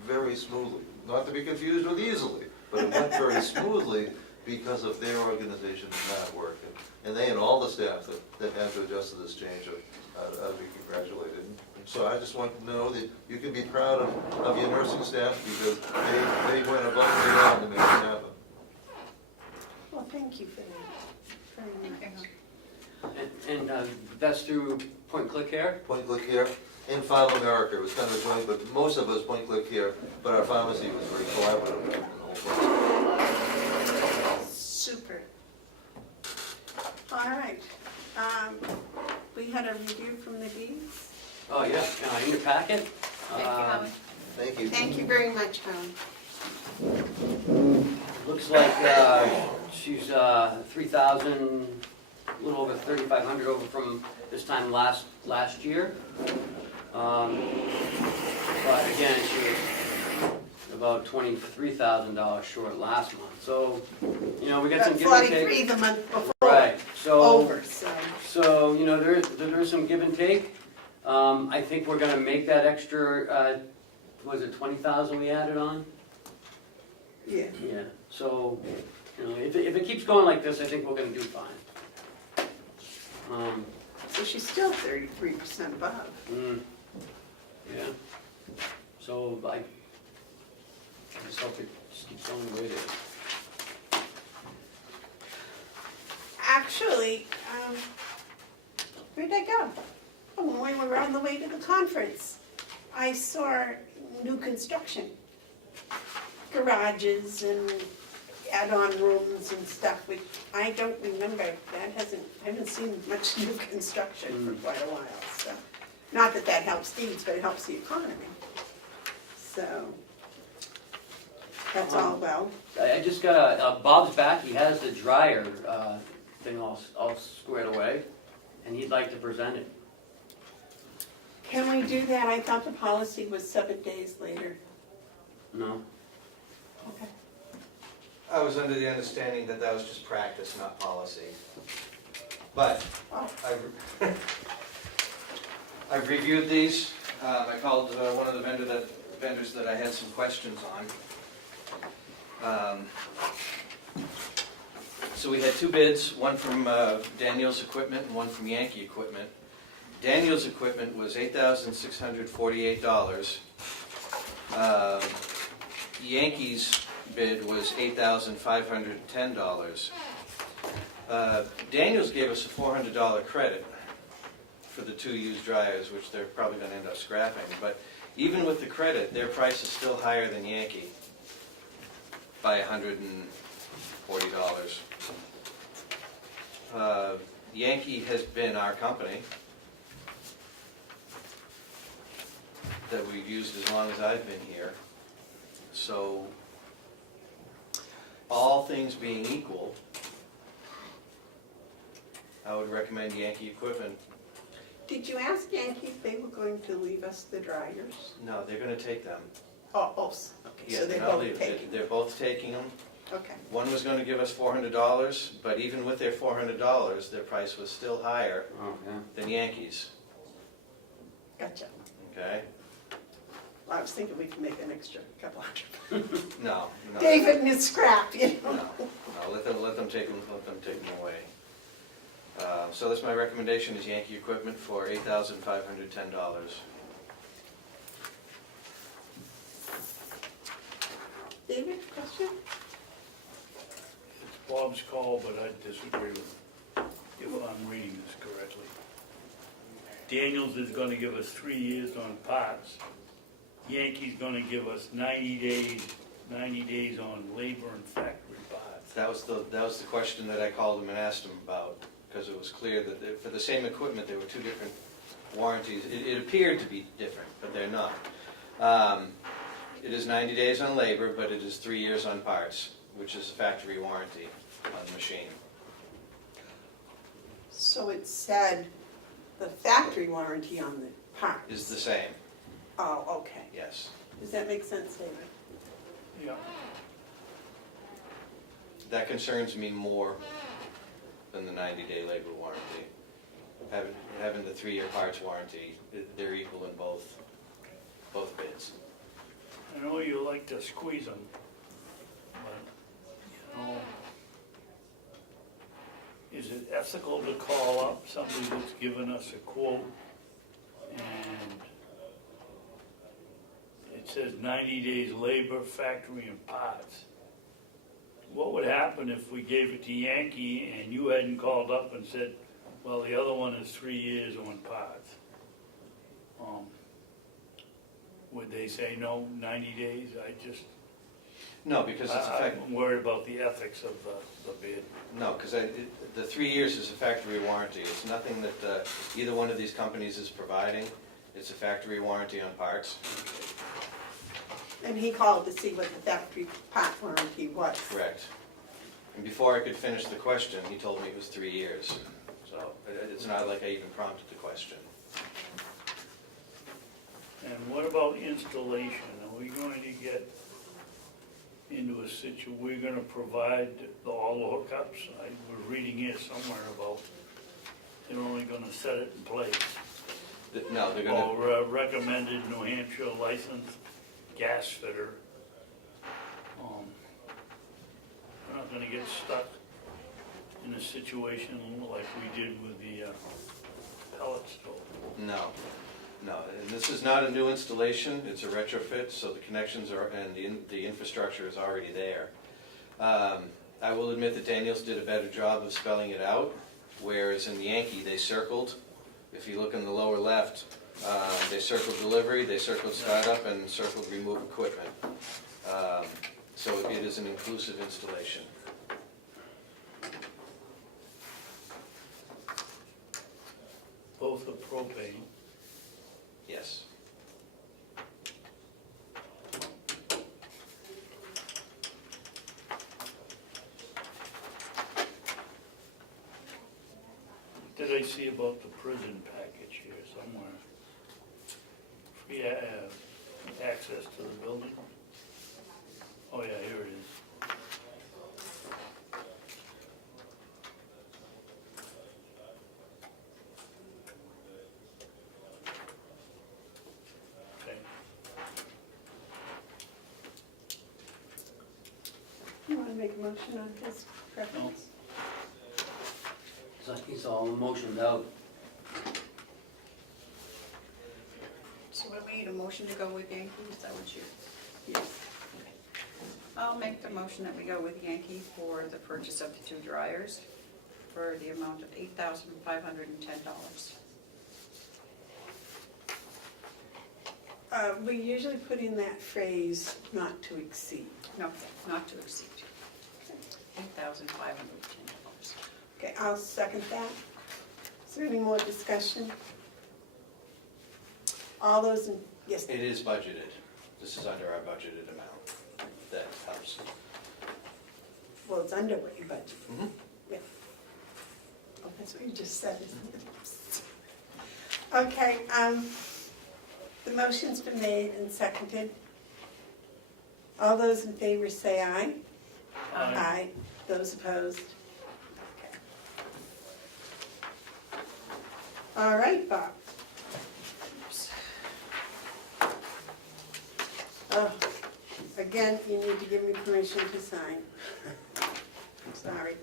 very smoothly. Not to be confused with easily, but it went very smoothly because of their organization's hard work. And they and all the staff that had to adjust to this change ought to be congratulated. So I just want to know that you can be proud of your nursing staff because they went above and beyond to make it happen. Well, thank you for that. Very much. And that's through point and click here? Point click here, and File America, it was kind of a joint, but most of us point click here, but our pharmacy was very collaborative in the whole process. Super. All right. We had a review from the deeds. Oh, yeah, in your packet. Thank you, Howard. Thank you. Thank you very much, Helen. Looks like she's 3,000, a little over 3,500 over from this time last year. But again, she was about $23,000 short last month. So, we got some give and take. 43 the month before. Right. So Over, So there is some give and take. I think we're going to make that extra. Was it 20,000 we added on? Yeah. Yeah. So, if it keeps going like this, I think we're going to do fine. So she's still 33% above. Yeah. So I just hope it just keeps going the way it is. Actually, where'd I go? Oh, when we were on the way to the conference, I saw new construction. Garages and add-on rooms and stuff, which I don't remember. I haven't seen much new construction for quite a while, so. Not that that helps deeds, but it helps the economy. So, that's all well. I just got Bob's back. He has the dryer thing all squared away, and he'd like to present it. Can we do that? I thought the policy was 7 days later. No. Okay. I was under the understanding that that was just practice, not policy. But I've reviewed these. I called one of the vendors that I had some questions on. So we had two bids, one from Daniel's Equipment and one from Yankee Equipment. Daniel's Equipment was $8,648. Yankee's bid was $8,510. Daniel's gave us a $400 credit for the two used dryers, which they're probably going to end up scrapping. But even with the credit, their price is still higher than Yankee by $140. Yankee has been our company that we've used as long as I've been here. So, all things being equal, I would recommend Yankee Equipment. Did you ask Yankee if they were going to leave us the dryers? No, they're going to take them. Okay, Yeah, so they're no, both taking. They're both taking them. Okay, One was going to give us $400, but even with their $400, their price was still higher Oh, yeah. than Yankee's. gotcha. Okay? Well, I was thinking we could make an extra couple hundred. No. David and his scrap, you know. No, let them take them away. So that's my recommendation is Yankee Equipment for $8,510. David, question? It's Bob's call, but I disagree with him, if I'm reading this correctly. Daniels is gonna give us 3 years on parts. Yankee's gonna give us 90 days on labor and factory parts. That was the question that I called him and asked him about, because it was clear that for the same equipment, there were two different warranties. It appeared to be different, but they're not. It is 90 days on labor, but it is 3 years on parts, which is a factory warranty on the machine. So it said the factory warranty on the parts. Is the same, Oh, okay. yes. Does that make sense, David? Yeah. That concerns me more than the 90-day labor warranty. Having the 3-year parts warranty, they're equal in both bids. I know you like to squeeze them, but, you know, is it ethical to call up somebody that's given us a quote and it says 90 days labor, factory and parts? What would happen if we gave it to Yankee and you hadn't called up and said, well, the other one is 3 years on parts? Would they say no, 90 days? No, because it's I'm worried about the ethics of the bid. No, because the 3 years is a factory warranty. It's nothing that either one of these companies is providing. It's a factory warranty on parts. And he called to see what the factory part warranty was. Correct. And before I could finish the question, he told me it was 3 years. So it's not like I even prompted the question. And what about installation? Are we going to get into a situation, we're gonna provide all the hookups? I was reading here somewhere about they're only gonna set it in place. No, they're gonna, Or recommended New Hampshire licensed gas fitter. We're not gonna get stuck in a situation like we did with the pellet stove. no, and this is not a new installation, it's a retrofit, so the connections are, and the infrastructure is already there. I will admit that Daniels did a better job of spelling it out, whereas in the Yankee, they circled. If you look in the lower left, they circled delivery, they circled startup, and circled remove equipment. So it is an inclusive installation. Both are propane. Yes. What did I see about the prison package here somewhere? Free access to the building? Oh yeah, here it is. Okay. You want to make a motion on his preference? So he's all motioned out. So what, we need a motion to go with Yankee, is that what you? Yes. I'll make the motion that we go with Yankee for the purchase of the 2 dryers for the amount of $8,510. We usually put in that phrase, not to exceed. No, not to exceed. $8,510. Okay, I'll second that. Is there any more discussion? All those in, yes, It is budgeted. This is under our budgeted amount. That helps. well, it's under what you budgeted. Mhm. Yeah. Oh, that's what you just said, isn't it? Okay, the motion's been made and seconded. All those in favor say aye. Aye. Those opposed? Okay. All right, Bob. Oh, again, you need to give me permission to sign. I'm sorry.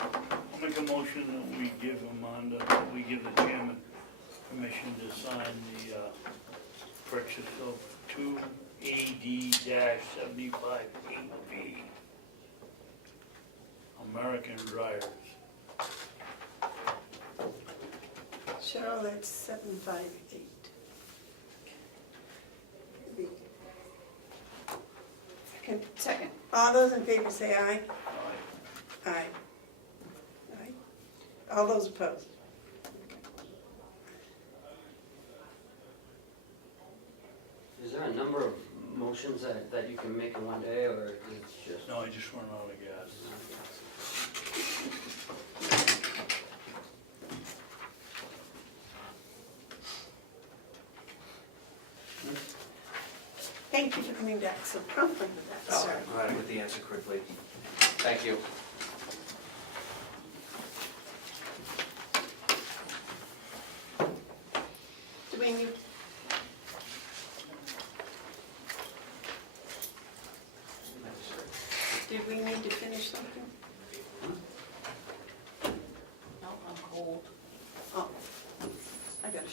I'll make a motion that we give we give the chairman permission to sign the purchase of 2 AD-75 8V American dryers. Cheryl, that's 758. Second. All those in favor say aye. Aye. Aye. Aye. All those opposed? Is there a number of motions that you can make in one day, or it's just? No, I just run out of gas. Thank you for coming back so promptly with that, sir. Glad I got the answer quickly. Thank you.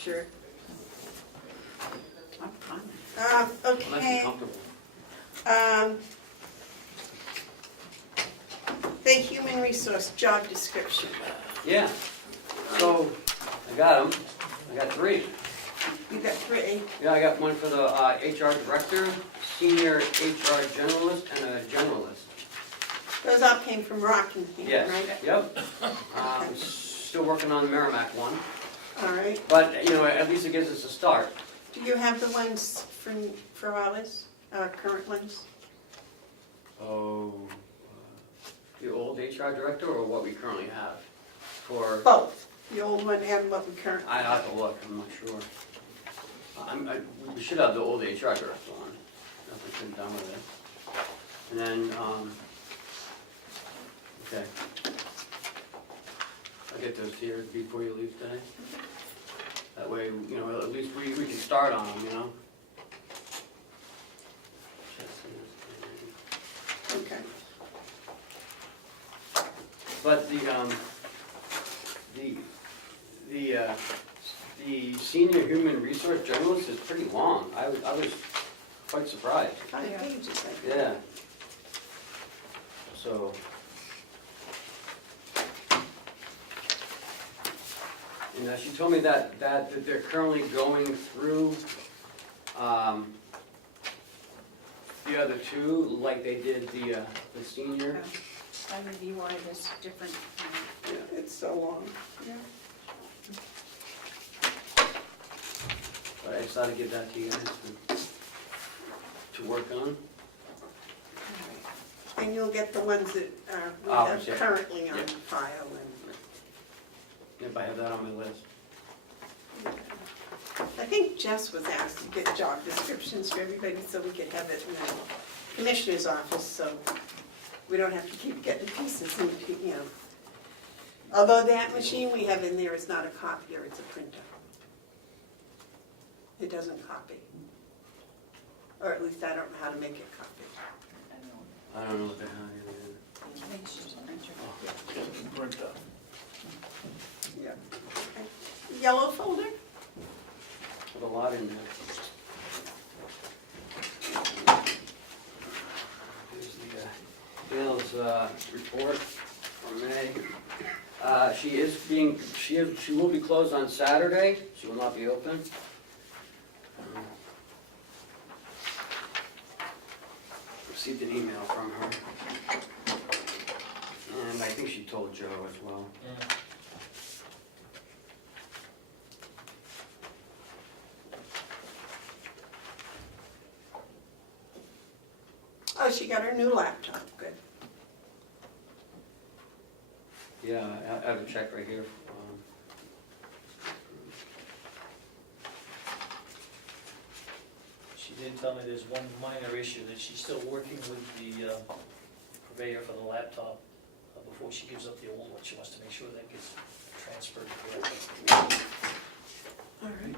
sure. I'm fine. Unless you're Okay, comfortable. the human resource job description. Yeah, so I got them. I got 3. You got 3. Yeah, I got one for the HR director, senior HR generalist, and a generalist. Those all came from Rockingham, Yes, right? yep. Still working on the Merrimack one, All right. but, at least it gives us a start. Do you have the ones for ours, current ones? Oh, the old HR director or what we currently have? For, Both, the old one and what we currently I have. have to look, I'm not sure. We should have the old HR director one, nothing's been done with it. And then, okay. I'll get those here before you leave today. That way, at least we can start on them, Okay. But the senior human resource journalist is pretty long. I was quite surprised. 5 pages, I think. Yeah. So. And she told me that they're currently going through the other 2, like they did the senior. WDY is different. It's so long. Yeah. But I decided to give that to you guys to work on. And you'll get the ones that we Oh, have yeah. currently on Yeah. file. If I have that on my list. I think Jess was asked to get job descriptions for everybody so we could have it in the commissioner's office, so we don't have to keep getting pieces and, Although that machine we have in there is not a copier, it's a printer. It doesn't copy. Or at least I don't know how to make it copy. I don't know what the hell it is. I think it's just a printer. Just a printer. Yeah. Okay. Yellow folder? Put a lot in there. Here's the Bill's report from May. She will be closed on Saturday. She will not be open. Received an email from her. And I think she told Joe as well. Oh, she got her new laptop, good. Yeah, I have a check right here. She did tell me there's one minor issue, that she's still working with the purveyor for the laptop before she gives up the old one. She wants to make sure that gets transferred correctly. All right.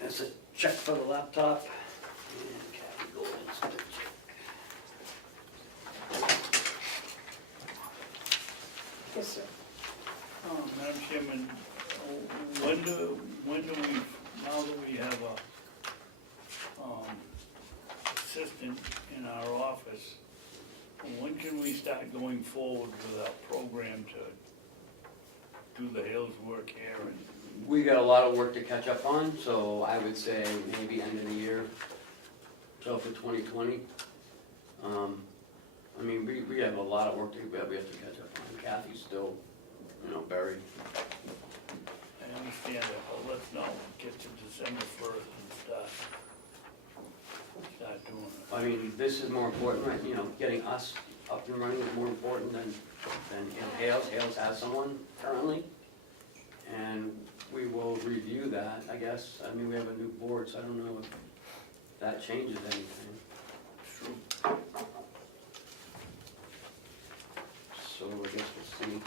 That's a check for the laptop. And Kathy Golden's check. Yes, sir. Madam Chairman, when do we, now that we have a assistant in our office, when can we start going forward with our program to do the Hales work here? And We got a lot of work to catch up on, so I would say maybe end of the year, so for 2020. I mean, we have a lot of work that we have to catch up on. Kathy's still, buried. I understand that, but let's not get to December 1st and start doing it. I mean, this is more important, right? Getting us up and running is more important than Hales. Hales has someone currently, and we will review that, I guess. I mean, we have a new board, so I don't know if that changes anything. True. So I guess we'll see.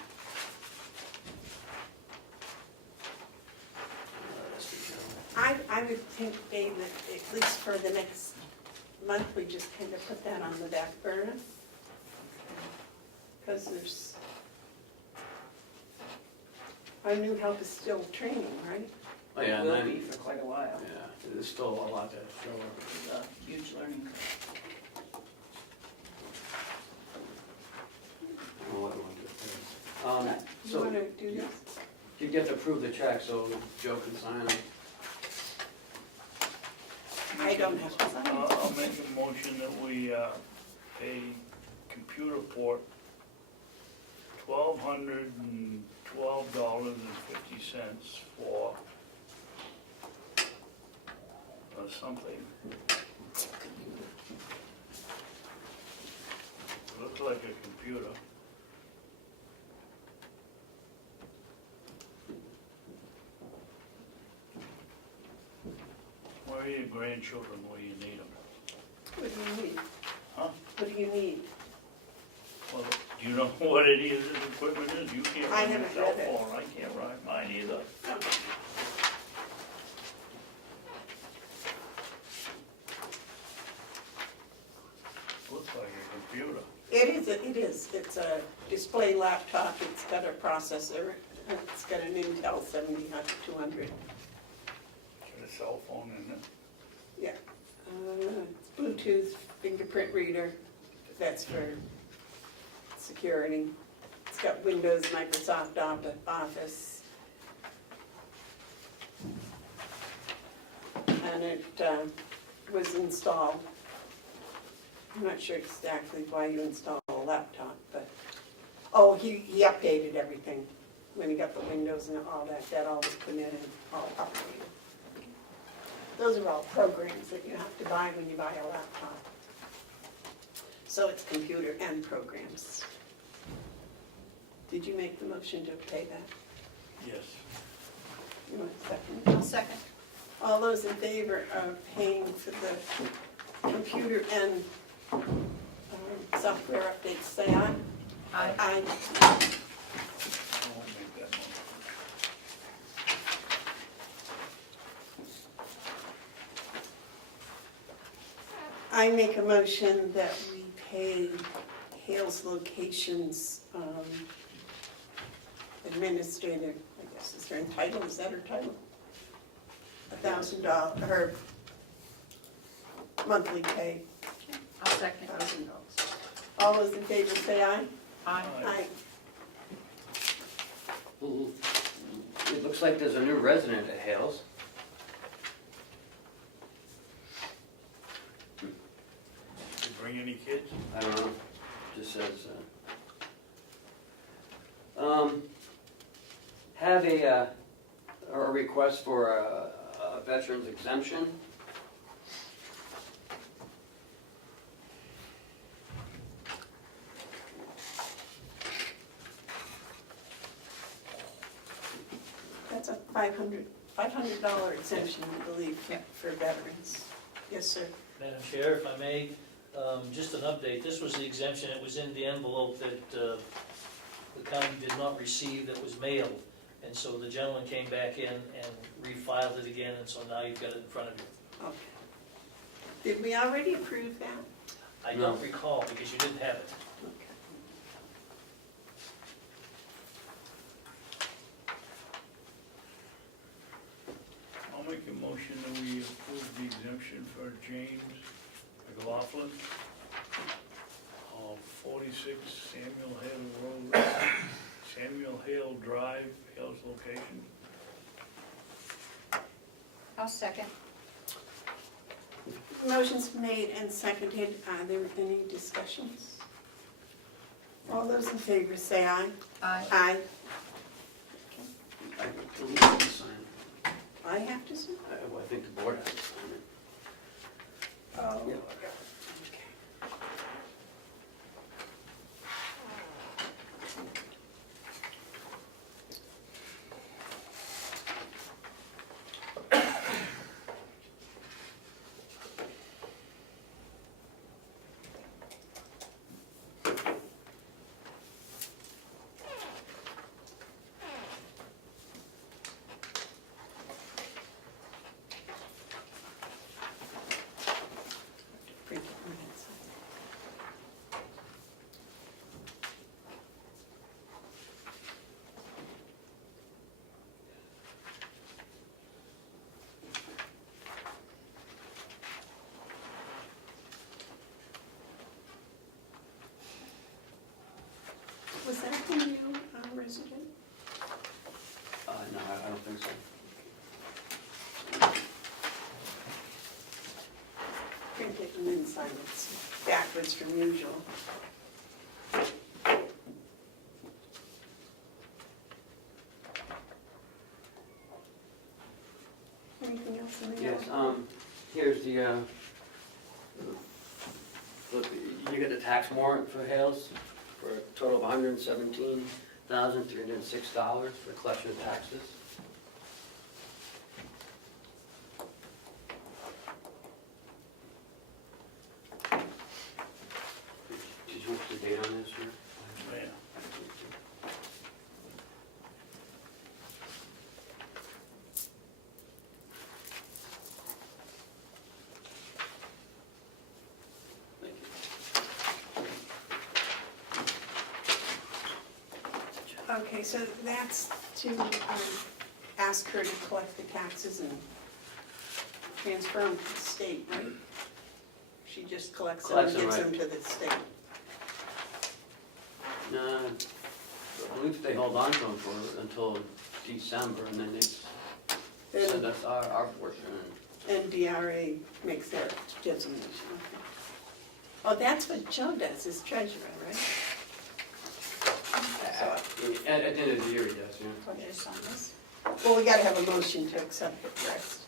I would think, Dave, that at least for the next month, we just kind of put that on the back burner. Because there's, Our new help is still training, right? Oh, yeah, It and will then, be for quite a while. yeah, there's still a lot to show her. It's a huge learning curve. I don't know what we want to do. You So, wanna do this? you get to approve the check, so Joe can sign it. I don't have to sign it. I'll make a motion that we pay computer port $1,212.50 for something. Looks like a computer. Where are your grandchildren where you need them? What do you need? Huh? What do you need? Well, do you know what any of this equipment is? You can't I run your haven't cell read it. phone, I can't run mine either. Looks like a computer. It is. It's a display laptop. It's got a processor. It's got an Intel 7200. Got a cell phone in it. Yeah. It's Bluetooth fingerprint reader. That's for security. It's got Windows, Microsoft Office. And it was installed. I'm not sure exactly why you install a laptop, but, oh, he updated everything. When he got the Windows and all that all was put in and all updated. Those are all programs that you have to buy when you buy a laptop. So it's computer and programs. Did you make the motion to pay that? Yes. You want a second? I'll second. All those in favor of paying for the computer and software updates, say aye. Aye. Aye. I won't make that motion. I make a motion that we pay Hales Locations administrator, I guess is her title, is that her title? $1,000, her monthly pay, I'll second. $1,000. All those in favor say aye. Aye. Aye. Ooh. It looks like there's a new resident at Hales. Did you bring any kids? I don't know, just says, have a request for a veteran's exemption. That's a $500 exemption, I believe, Yep. for veterans. Yes, sir. Madam Chair, if I may, just an update. This was the exemption, it was in the envelope that the county did not receive that was mailed. And so the gentleman came back in and refiled it again, and so now you've got it in front of you. Okay. Did we already approve that? I don't recall because you didn't have it. Okay. I'll make a motion that we approve the exemption for James McLaughlin of 46 Samuel Hale Road, Samuel Hale Drive, Hales location. I'll second. Motion's made and seconded. Are there any discussions? All those in favor say aye. Aye. Aye. I believe you can sign it. I have to say? Well, I think the board has to sign it. Oh. Yeah. Okay. Print backwards from usual. Anything else in the Yes, yellow? here's the, look, you get the tax warrant for Hales for a total of $117,306 for collection of taxes. Did you want the date on this here? Yeah. Thank you. Okay, so that's to ask her to collect the taxes and transfer them to the state, right? She just collects them and Collects them, gives them to the state. No, I believe they hold on to them for, until December, and then they send us our portion. And DRA makes their designation. Okay. Oh, that's what Joe does, is treasurer, right? At the end of the year, he does, yeah. So there's on this. Well, we gotta have a motion to accept it first.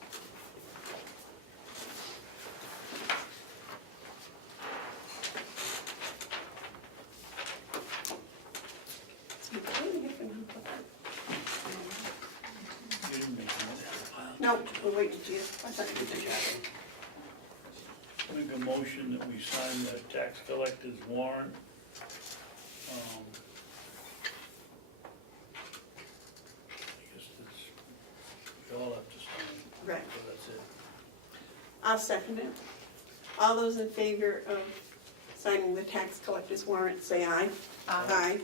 You didn't make that. No, we're waiting for you. I thought you Get the did. cash. Make a motion that we sign the tax collector's warrant. I guess that's, we all have to sign, Right. so that's it. I'll second it. All those in favor of signing the tax collector's warrant, say aye. Aye.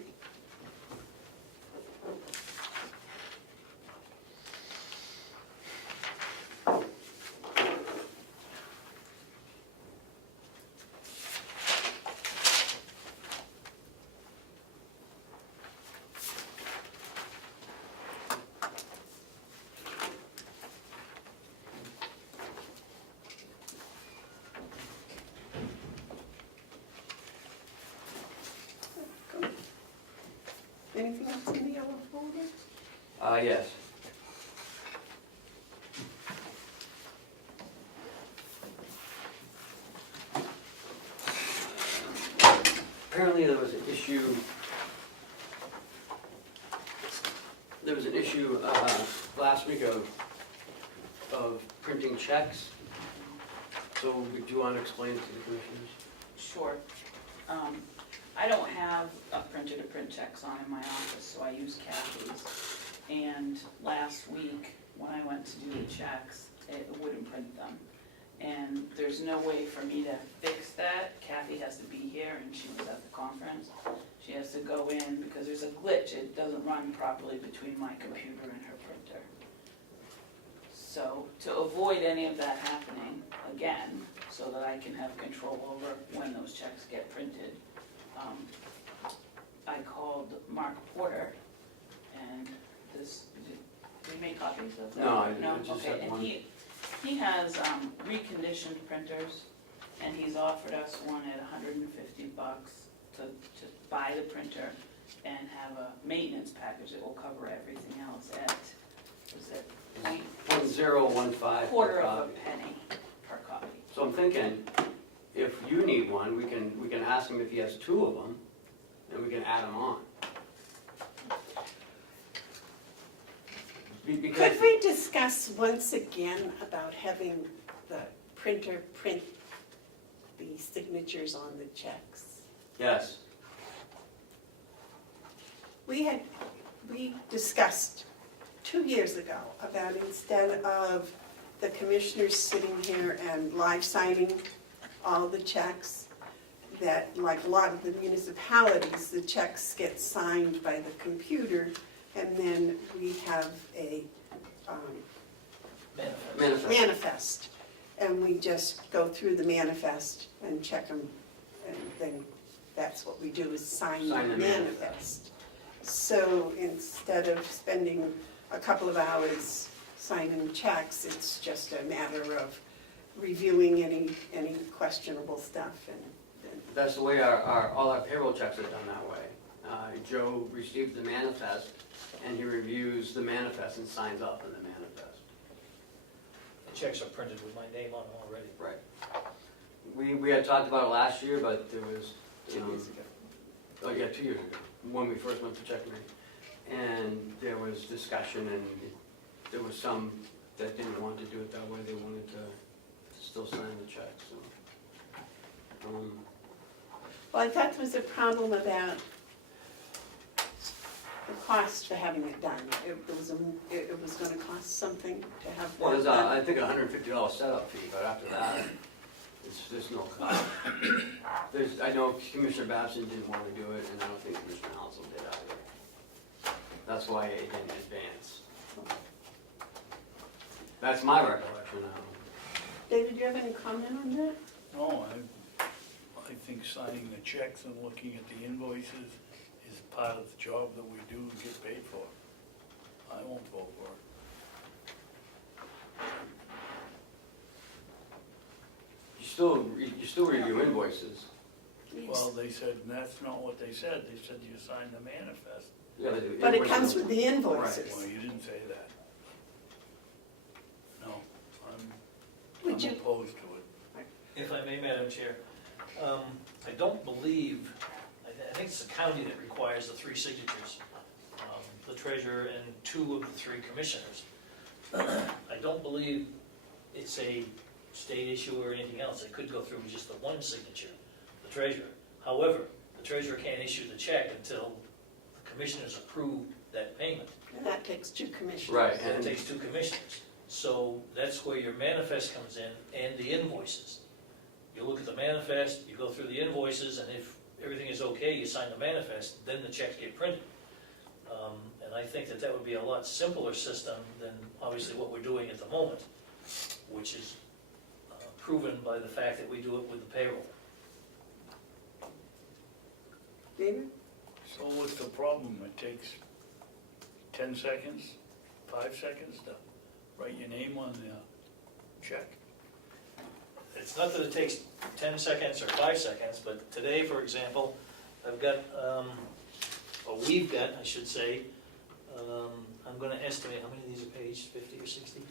Anything else in the yellow folder? Yes. Apparently there was an issue last week of printing checks. So do you want to explain it to the commissioners? Sure. I don't have a printer to print checks on in my office, so I use Kathy's. And last week, when I went to do the checks, it wouldn't print them. And there's no way for me to fix that. Kathy has to be here, and she was at the conference. She has to go in, because there's a glitch. It doesn't run properly between my computer and her printer. So to avoid any of that happening again, so that I can have control over when those checks get printed, I called Mark Porter, and did we make copies of that? No, I just Okay, had and one. he has reconditioned printers, and he's offered us one at $150 to buy the printer and have a maintenance package that will cover everything else at, was it 1015 quarter per of a copy. penny per copy. So I'm thinking, if you need one, we can ask him if he has two of them, and we can add them on. Because Could we discuss once again about having the printer print the signatures on the checks? yes, We discussed 2 years ago about, instead of the commissioners sitting here and live signing all the checks, that like a lot of the municipalities, the checks get signed by the computer, and then we have a Manifest. manifest. And we just go through the manifest and check them, and then that's what we do, is sign the Sign the manifest. So instead of spending a couple of hours signing checks, it's just a matter of reviewing any questionable stuff and then That's the way all our payroll checks are done that way. Joe receives the manifest, and he reviews the manifest and signs up in the manifest. The checks are printed with my name on them already. Right. We had talked about it last year, but there was, 2 years ago. oh yeah, 2 years ago, when we first went to checkmate. And there was discussion, and there was some that didn't want to do it that way, they wanted to still sign the check, so. Well, I thought there was a problem about the cost for having it done. It was gonna cost something to have Well, that there's done. I think a $150 setup fee, but after that, there's no cost. I know Commissioner Babson didn't want to do it, and I don't think Commissioner Halsell did either. That's why it didn't advance. That's my recollection now. David, do you have any comment on that? No, I think signing the checks and looking at the invoices is part of the job that we do and get paid for. I won't vote for it. You still review invoices. Well, they said, and that's not what they said, they said you signed the manifest. Yeah, they do. But it Invoices- comes with the invoices. Well, you didn't say that. No, I'm Would you, opposed to it. If I may, Madam Chair, I don't believe, I think it's the county that requires the 3 signatures, the treasurer and 2 of the 3 commissioners. I don't believe it's a state issue or anything else. It could go through with just the 1 signature, the treasurer. However, the treasurer can't issue the check until the commissioners approve that payment. that takes 2 commissioners. Right. And it takes 2 commissioners. So that's where your manifest comes in and the invoices. You look at the manifest, you go through the invoices, and if everything is okay, you sign the manifest, then the checks get printed. And I think that would be a lot simpler system than obviously what we're doing at the moment, which is proven by the fact that we do it with the payroll. David? So what's the problem? It takes 10 seconds, 5 seconds to write your name on the check? It's not that it takes 10 seconds or 5 seconds, but today, for example, I've got, or we've got, I should say, I'm gonna estimate, how many of these are paged, 50 or 60?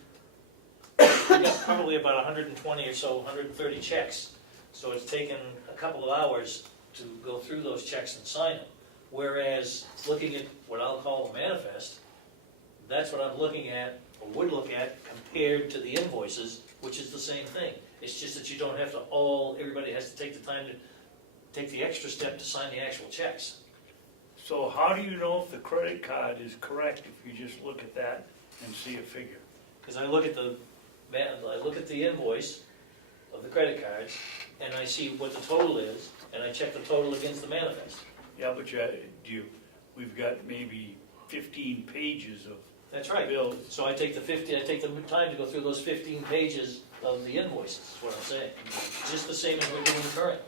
We've got probably about 120 or so, 130 checks. So it's taken a couple of hours to go through those checks and sign them. Whereas looking at what I'll call a manifest, that's what I'm looking at, or would look at, compared to the invoices, which is the same thing. It's just that you don't have to everybody has to take the time to take the extra step to sign the actual checks. So how do you know if the credit card is correct if you just look at that and see a figure? Because I look at the invoice of the credit cards, and I see what the total is, and I check the total against the manifest. Yeah, but we've got maybe 15 pages of That's right. bills. So I take the time to go through those 15 pages of the invoices, is what I'm saying. Just the same as we're doing current.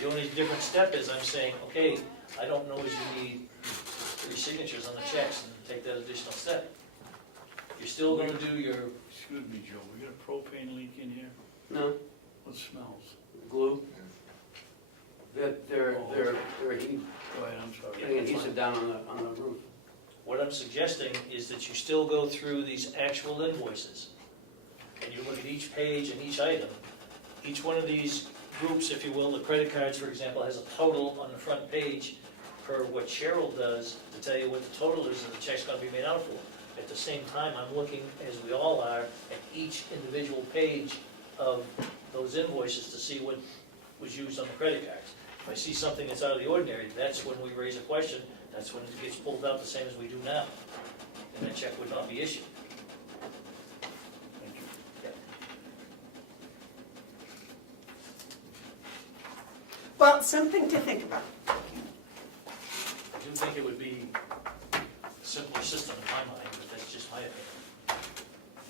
The only different step is I'm saying, okay, I don't know as you need 3 signatures on the checks and take that additional step. You're still gonna do your, Excuse me, Joe, we got a propane leak in here? No, What smells? glue. They're heating, Go ahead, I'm sorry. getting adhesive down on the roof. what I'm suggesting is that you still go through these actual invoices. And you look at each page and each item. Each one of these groups, if you will, the credit cards, for example, has a total on the front page per what Cheryl does to tell you what the total is that the check's gonna be made out for. At the same time, I'm looking, as we all are, at each individual page of those invoices to see what was used on the credit cards. If I see something that's out of the ordinary, that's when we raise a question, that's when it gets pulled out the same as we do now. And that check would not be issued. Thank you. Well, something to think about. I do think it would be a simpler system in my mind, but that's just my opinion.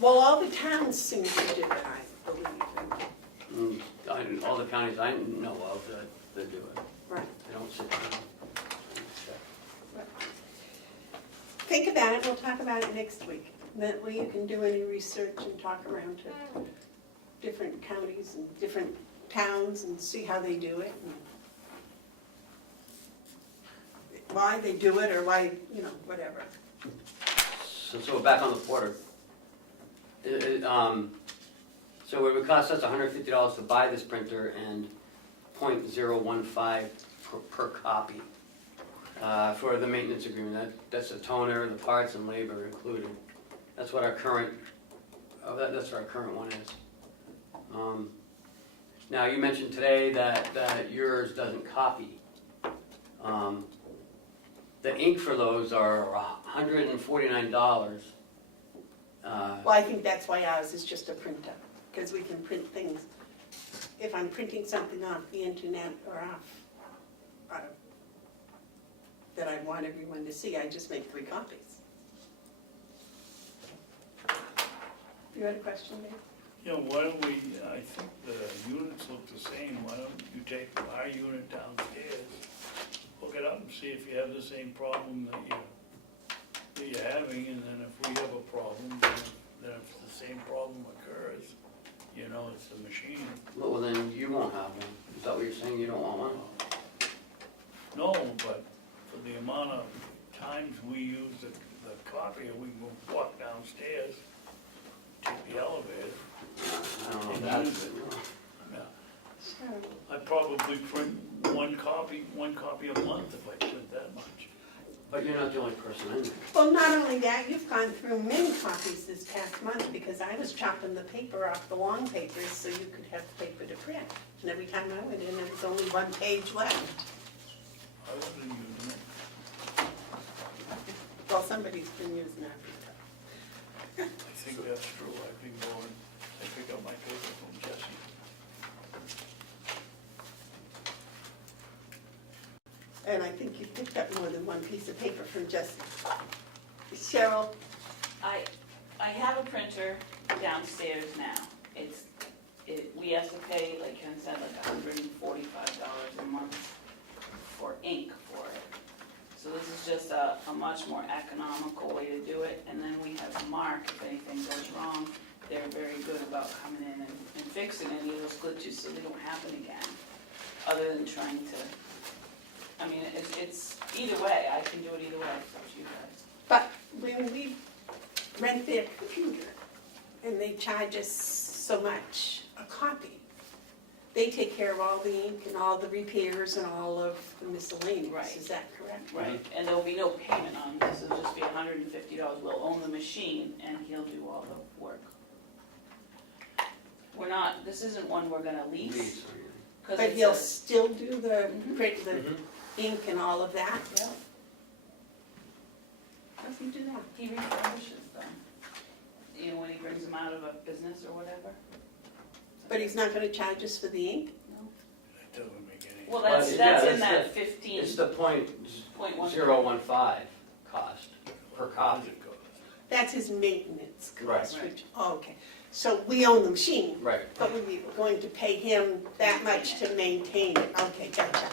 Well, all the towns seem to do it, I believe. All the counties I know of that do it. Right. They don't sit down. Think about it, we'll talk about it next week. That way you can do any research and talk around to different counties and different towns and see how they do it. why they do it or why, whatever. So we're back on the porter. So it would cost us $150 to buy this printer and .015 per copy for the maintenance agreement. That's the toner, the parts, and labor included. That's what our current, that's what our current one is. Now, you mentioned today that yours doesn't copy. The ink for those are $149. Well, I think that's why ours is just a printer, because we can print things. If I'm printing something off the internet or off, that I want everyone to see, I just make 3 copies. You had a question, Dave? Yeah, why don't we, I think the units look the same, why don't you take our unit downstairs, look it up and see if you have the same problem that you're having, and then if we have a problem, then if the same problem occurs, it's the machine. Well, then you won't have one. Is that what you're saying? You don't want one? No, but for the amount of times we use the copier, we can walk downstairs, take the elevator. I don't know if that's it. Yeah. Sure. I'd probably print one copy a month if I print that much. But you're not the only person in there. Well, not only that, you've gone through many copies this past month, because I was chopping the paper off the long papers so you could have paper to print. And every time I went in, there was only 1 page left. I wasn't using it. Well, somebody's been using that. I think that's true. I've been going, I pick up my paper from Jesse. And I think you picked up more than 1 piece of paper from Jesse. Cheryl? I have a printer downstairs now. We have to pay, like Ken said, like $145 a month for ink for it. So this is just a much more economical way to do it. And then we have Mark, if anything goes wrong, they're very good about coming in and fixing any of those glitches so they don't happen again. Other than trying to, I mean, it's either way, I can do it either way, it's up to you guys. But when we rent their computer and they charge us so much a copy, they take care of all the ink and all the repairs and all of the miscellaneous. Right. Is that correct? Right, and there'll be no payment on this, it'll just be $150. We'll own the machine and he'll do all the work. We're not, this isn't one we're gonna lease. 'Cause But it's he'll a- still do the Mhm. print, the Mhm. ink and all of that? Yeah, How's he do that? he refurbishes them. When he brings them out of a business or whatever. But he's not gonna charge us for the ink? No. That doesn't make any sense. Well, Well, that's yeah, in that's that 15. It's the .015 cost per copy. That's his maintenance cost, Right. which, oh, okay. So we own the machine, Right. but we're going to pay him that much to maintain it. Okay, gotcha.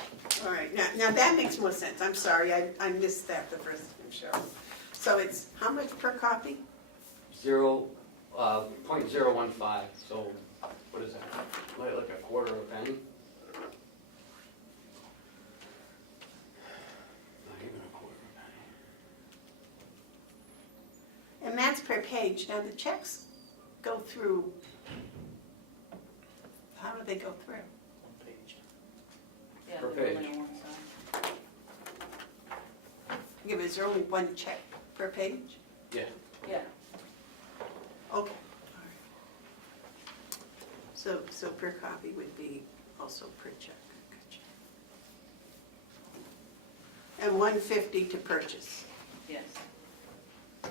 All right, now that makes more sense. I'm sorry, I missed that the first time, Cheryl. So it's how much per copy? .015, so what is that? Like a quarter of a penny? Not even a quarter of a penny. And that's per page. Now the checks go through, how do they go through? Yeah, per they're page. only on one side. Yeah, but is there only 1 check per page? Yeah. Yeah, Okay, all right. So per copy would be also per check. Gotcha. And $150 to purchase. yes. I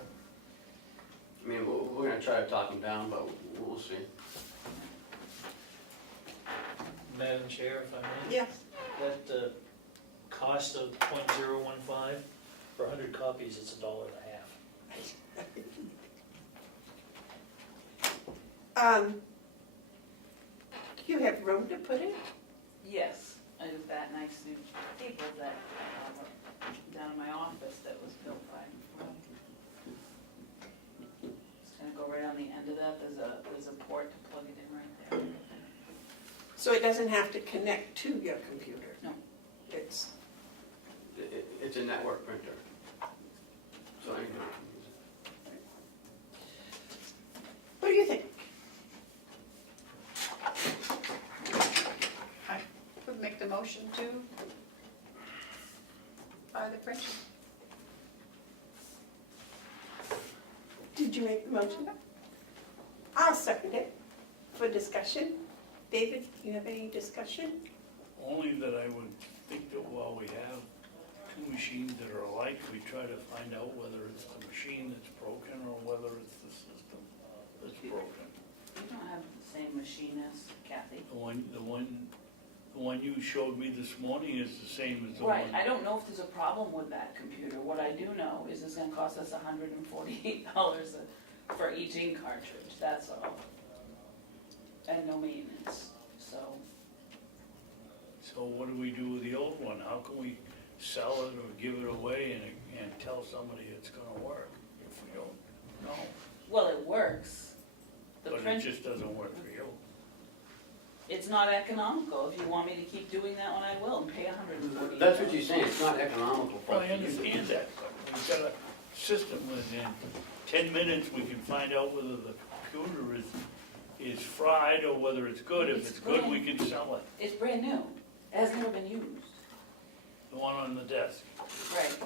mean, we're gonna try to talk them down, but we'll see. Madam Chair, if I may? Yes. That cost of .015, for 100 copies, it's $1.50. Do you have room to put it? Yes, I have that nice new table that I have down in my office that was built by It's gonna go right on the end of that, there's a port to plug it in right there. So it doesn't have to connect to your computer? No. It's, It's a network printer. So anyone can use it. What do you think? I would make the motion to buy the printer. Did you make the motion? I'll second it for discussion. David, do you have any discussion? Only that I would think that while we have two machines that are alike, we try to find out whether it's the machine that's broken or whether it's the system that's broken. You don't have the same machinist, Kathy. The one you showed me this morning is the same as the one. Right, I don't know if there's a problem with that computer. What I do know is it's gonna cost us $148 for each ink cartridge, that's all. And no maintenance, so. So what do we do with the old one? How can we sell it or give it away and tell somebody it's gonna work if we don't know? Well, it works. The But it print, just doesn't work for you. it's not economical. If you want me to keep doing that one, I will, and pay $148. That's what you're saying, it's not economical for Well, us I to use it. understand that, but we've got a system within 10 minutes, we can find out whether the computer is fried or whether it's good. If it's good, we can sell it. It's brand new. It has never been used. The one on the desk. Right.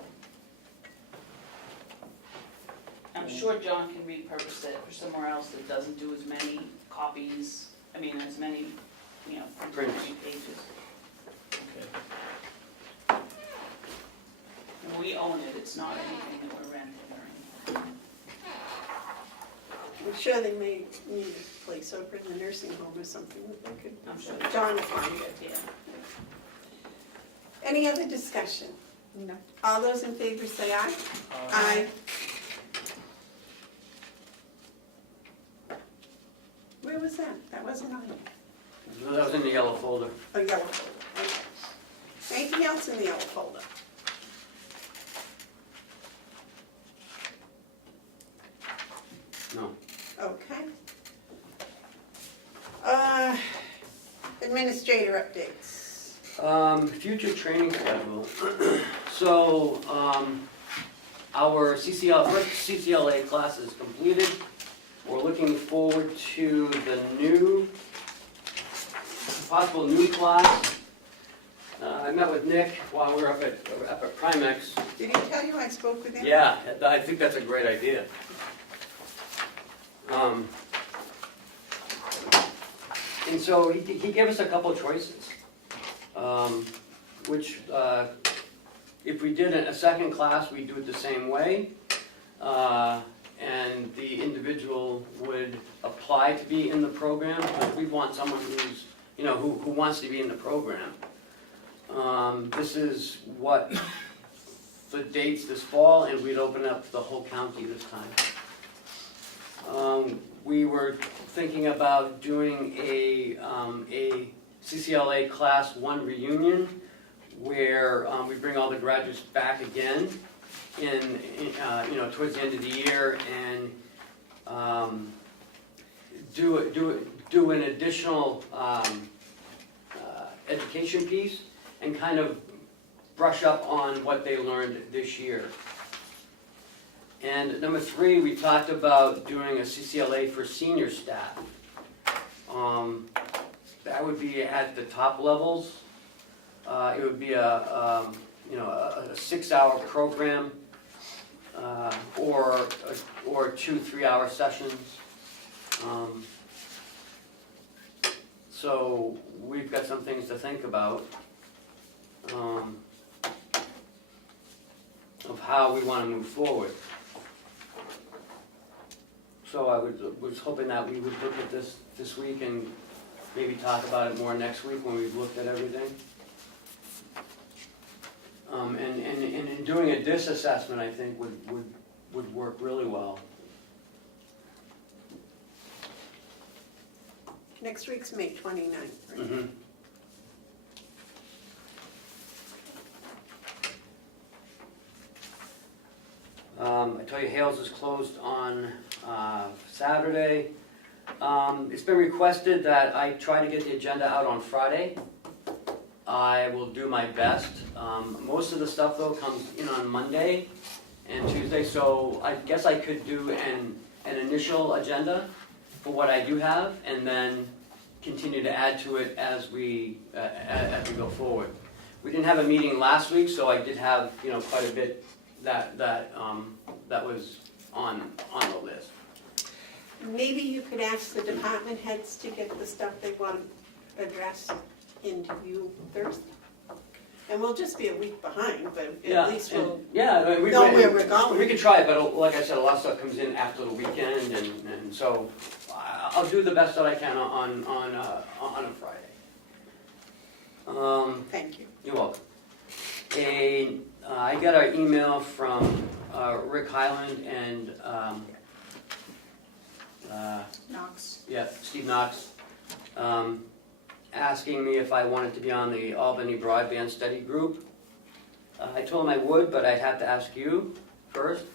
I'm sure John can repurpose it for somewhere else that doesn't do as many copies, as many, Prints. pages. Okay. And we own it, it's not anything that we're renting or anything. I'm sure they may need a place over in the nursing home or something that they could, I'm sure. John will find it. Yeah. Any other discussion? No. All those in favor say aye. Uh, Aye. Where was that? That wasn't on it. That was in the yellow folder. Oh, yellow folder, okay. Anything else in the yellow folder? No. Okay. Administrator updates. Future training schedule. So, our first CCLA class is completed. We're looking forward to the possible new class. I met with Nick while we were up at Primex. Did he tell you I spoke with him? Yeah, I think that's a great idea. And so he gave us a couple of choices, which if we did a second class, we'd do it the same way, and the individual would apply to be in the program, but we want someone who's, who wants to be in the program. This is what the dates this fall, and we'd open up the whole county this time. We were thinking about doing a CCLA Class 1 reunion where we bring all the graduates back again towards the end of the year and do an additional education piece and kind of brush up on what they learned this year. And number 3, we talked about doing a CCLA for senior staff. That would be at the top levels. It would be a 6-hour program or 2 3-hour sessions. So we've got some things to think about of how we want to move forward. So I was hoping that we would look at this week and maybe talk about it more next week when we've looked at everything. And in doing a DIS assessment, I think would work really well. Next week's May 29th, right? Mm-hmm. I tell you, Hales is closed on Saturday. It's been requested that I try to get the agenda out on Friday. I will do my best. Most of the stuff though comes in on Monday and Tuesday, so I guess I could do an initial agenda for what I do have, and then continue to add to it as we go forward. We didn't have a meeting last week, so I did have, quite a bit that was on the list. Maybe you could ask the department heads to get the stuff they want addressed into you Thursday. And we'll just be a week behind, but at least we'll know where we're going. We could try it, but like I said, a lot of stuff comes in after the weekend, and so I'll do the best that I can on a Friday. Thank you. You're welcome. I got an email from Rick Highland and Knox. Steve Knox, asking me if I wanted to be on the Albany Broadband Study Group. I told him I would, but I'd have to ask you first.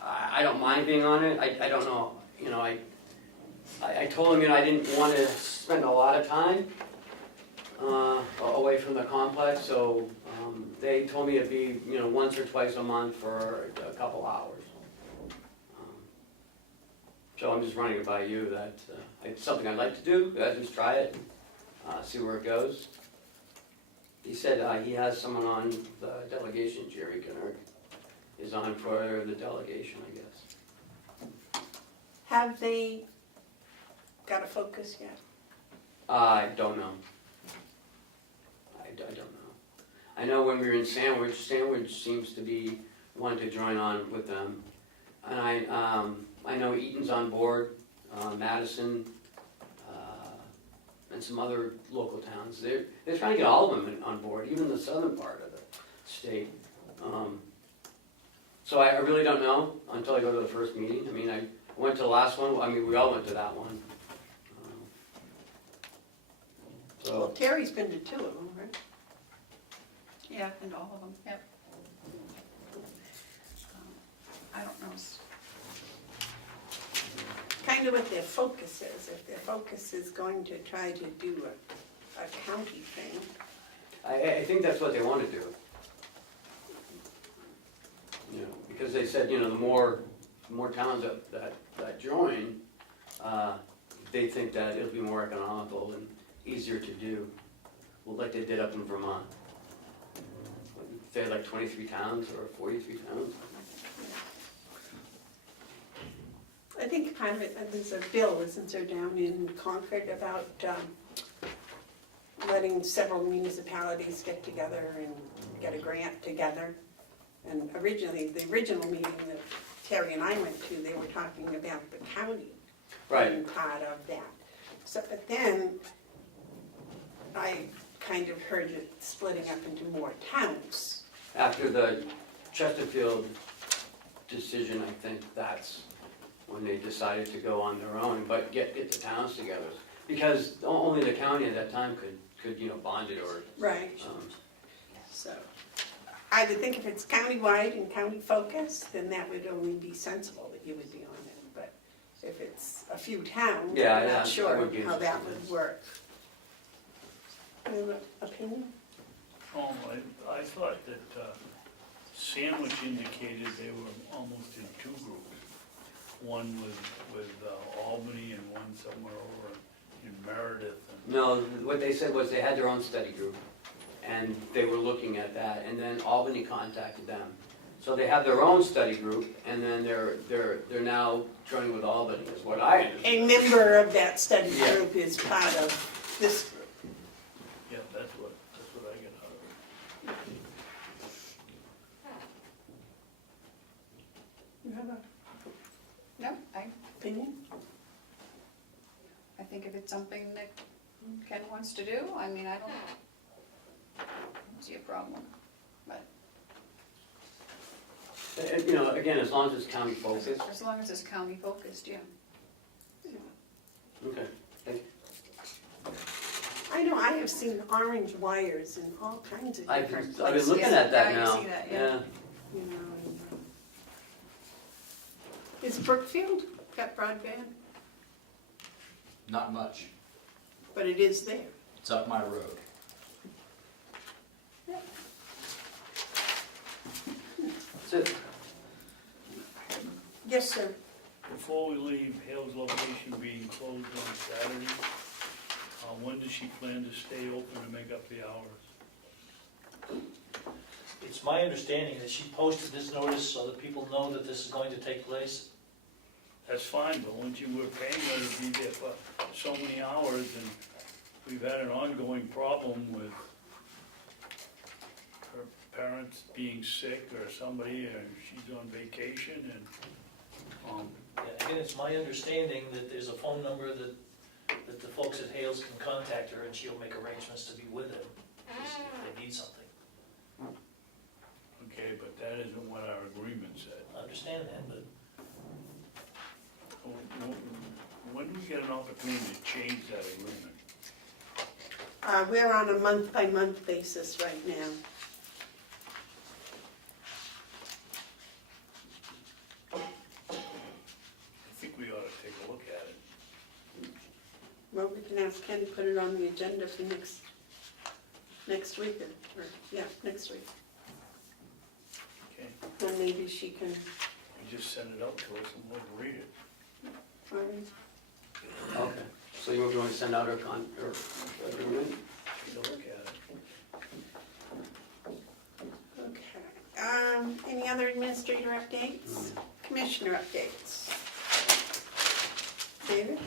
I don't mind being on it. I don't know. I told him I didn't want to spend a lot of time away from the complex, so they told me it'd be once or twice a month for a couple hours. So I'm just running it by you that it's something I'd like to do. Just try it, see where it goes. He said he has someone on the delegation. Jerry Kennard is on for the delegation, I guess. Have they got a focus yet? I don't know. I don't know. I know when we were in Sandwich seems to be one to join on with them. And I know Eaton's on board, Madison, and some other local towns. They're trying to get all of them on board, even the southern part of the state. So I really don't know until I go to the first meeting. I mean, I went to the last one. I mean, we all went to that one. Well, Terry's been to 2 of them, right? Yeah, and all of them, yep. I don't know. Kind of what their focus is. If their focus is going to try to do a county thing. I think that's what they want to do. Because they said, the more towns that join, they think that it'll be more economical and easier to do, well, like they did up in Vermont. They had like 23 towns or 43 towns. I think part of it, there's a bill, isn't there, down in Concord about letting several municipalities get together and get a grant together. And originally, the original meeting that Terry and I went to, they were talking about the county being part of that. So, but then I kind of heard it splitting up into more towns. After the Chesterfield decision, I think that's when they decided to go on their own, but get the towns together. Because only the county at that time could bond it or. Right. So I would think if it's county-wide and county focused, then that would only be sensible that you would be on it. But if it's a few towns, I'm not sure how that would work. You have an opinion? I thought that Sandwich indicated they were almost in 2 groups. One with Albany and one somewhere over in Meredith. No, what they said was they had their own study group, and they were looking at that, and then Albany contacted them. So they have their own study group, and then they're now joining with Albany, is what I understand. A member of that study group is part of this group. Yeah, that's what I get out of it. You have an No, opinion? I think if it's something that Ken wants to do, I mean, I don't see a problem. But Again, as long as it's county focused. as long as it's county focused, yeah. Okay. I know, I have seen orange wires in all kinds of I've different been places. looking at that Yeah, I now. see that, yeah. You know, is Brookfield got broadband? Not much. but it is there. It's up my road. That's it. Yes, sir. Before we leave, Hale's location being closed on Saturday, when does she plan to stay open and make up the hours? It's my understanding that she posted this notice so that people know that this is going to take place. That's fine, but once you were paying her to be there for so many hours, and we've had an ongoing problem with her parents being sick or somebody, or she's on vacation, and, Yeah, again, it's my understanding that there's a phone number that the folks at Hales can contact her and she'll make arrangements to be with them if they need something. okay, but that isn't what our agreement said. I understand that, but When do we get an opportunity to change that agreement? We're on a month-by-month basis right now. I think we ought to take a look at it. Well, we can ask Ken to put it on the agenda for next week, or, yeah, next week. Okay, Then maybe she can, you just send it out to us and we'll read it. Okay, so you want to send out her agreement? Take a look at it. okay. Any other administrator updates? Commissioner updates? David?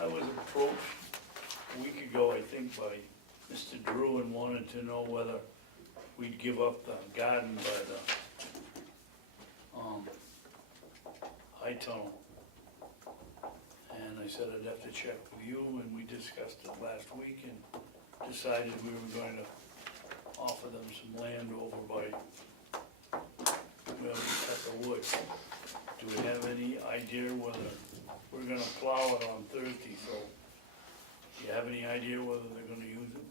I was approached a week ago, I think, by Mr. Drew, and wanted to know whether we'd give up the garden by the high tunnel. And I said I'd have to check with you, and we discussed it last week and decided we were going to offer them some land over by where we cut the wood. Do we have any idea whether we're gonna plow it on Thursday, so do you have any idea whether they're gonna use it?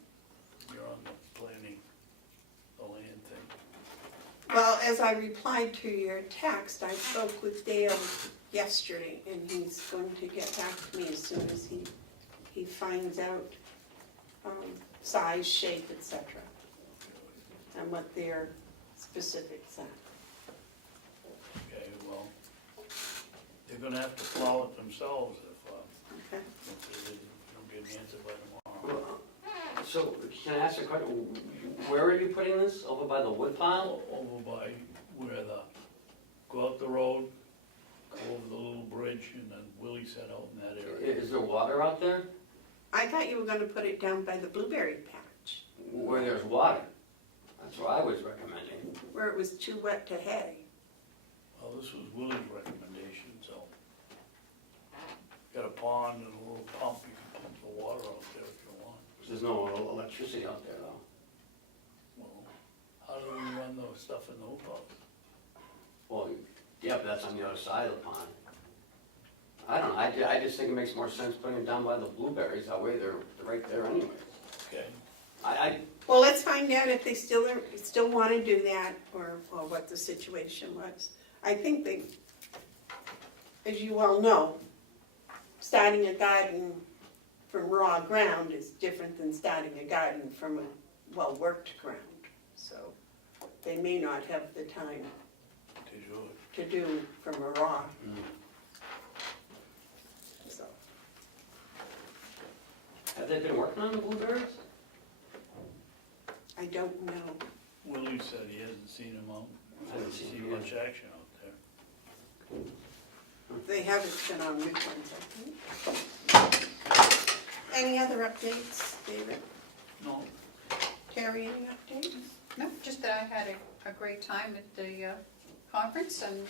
You're on the planning, the land thing. Well, as I replied to your text, I spoke with Dale yesterday, and he's going to get back to me as soon as he finds out size, shape, etc., and what their specifics are. Okay, well, they're gonna have to plow it themselves Okay. if they don't get an answer by tomorrow. So, can I ask a question? Where are you putting this? Over by the wood pile? Over by where go out the road, go over the little bridge, and then Willie set out in that area. Is there water out there? I thought you were going to put it down by the blueberry patch, Where there's water? That's what I was recommending. where it was too wet to hay. Well, this was Willie's recommendation, so. Got a pond and a little pump, you can pump the water out there if you want. There's no electricity out there though. Well, how do we run those stuff in the hoop house? Well, yeah, but that's on the other side of the pond. I don't know, I just think it makes more sense putting it down by the blueberries, that way they're right there anyway. Okay, Well, let's find out if they still want to do that, or what the situation was. I think they, as you all know, starting a garden from raw ground is different than starting a garden from a well-worked ground. So they may not have the time to do from a raw. So, Have they been working on the blueberries? I don't know. Willie said he hasn't seen him out, hasn't seen much action out there. They haven't been on weekends, I think. Any other updates, David? No, Terry, any updates? No, just that I had a great time at the conference, and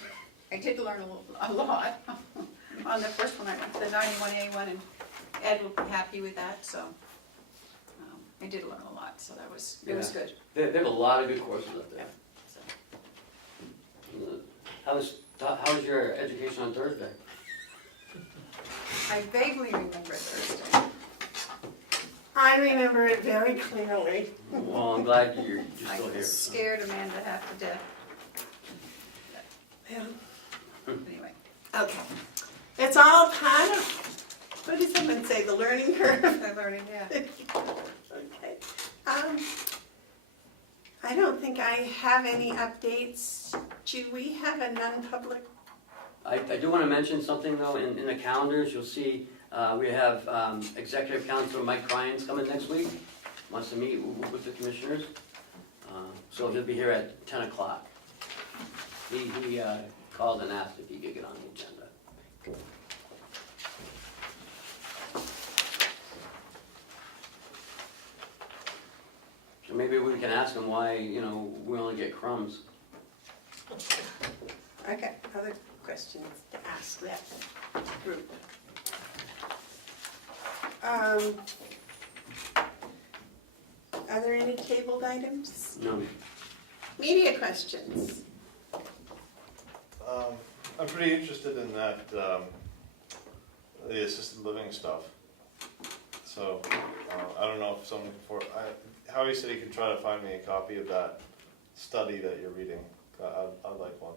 I did learn a lot. On the first one, I went to the 91A1, and Ed will be happy with that, so I did learn a lot, so it was good. They have a lot of good courses up there. So, How was your education on Thursday? I vaguely remember Thursday. I remember it very clearly. Well, I'm glad you're I still here. scared Amanda half to death. Yeah. Anyway, Okay. It's all part of What did someone say, the learning curve? The learning, yeah. Okay. I don't think I have any updates. Do we have a non-public? I do want to mention something though, in the calendars, you'll see, we have Executive Council Mike Ryan's coming next week, wants to meet with the commissioners. So he'll be here at 10 o'clock. He called and asked if he could get on the agenda. So maybe we can ask him why, we only get crumbs. Okay, other questions to ask that group? Are there any tabled items? No. Media questions? I'm pretty interested in that, the assisted living stuff. So, I don't know if someone Howie said he could try to find me a copy of that study that you're reading. I'd like one,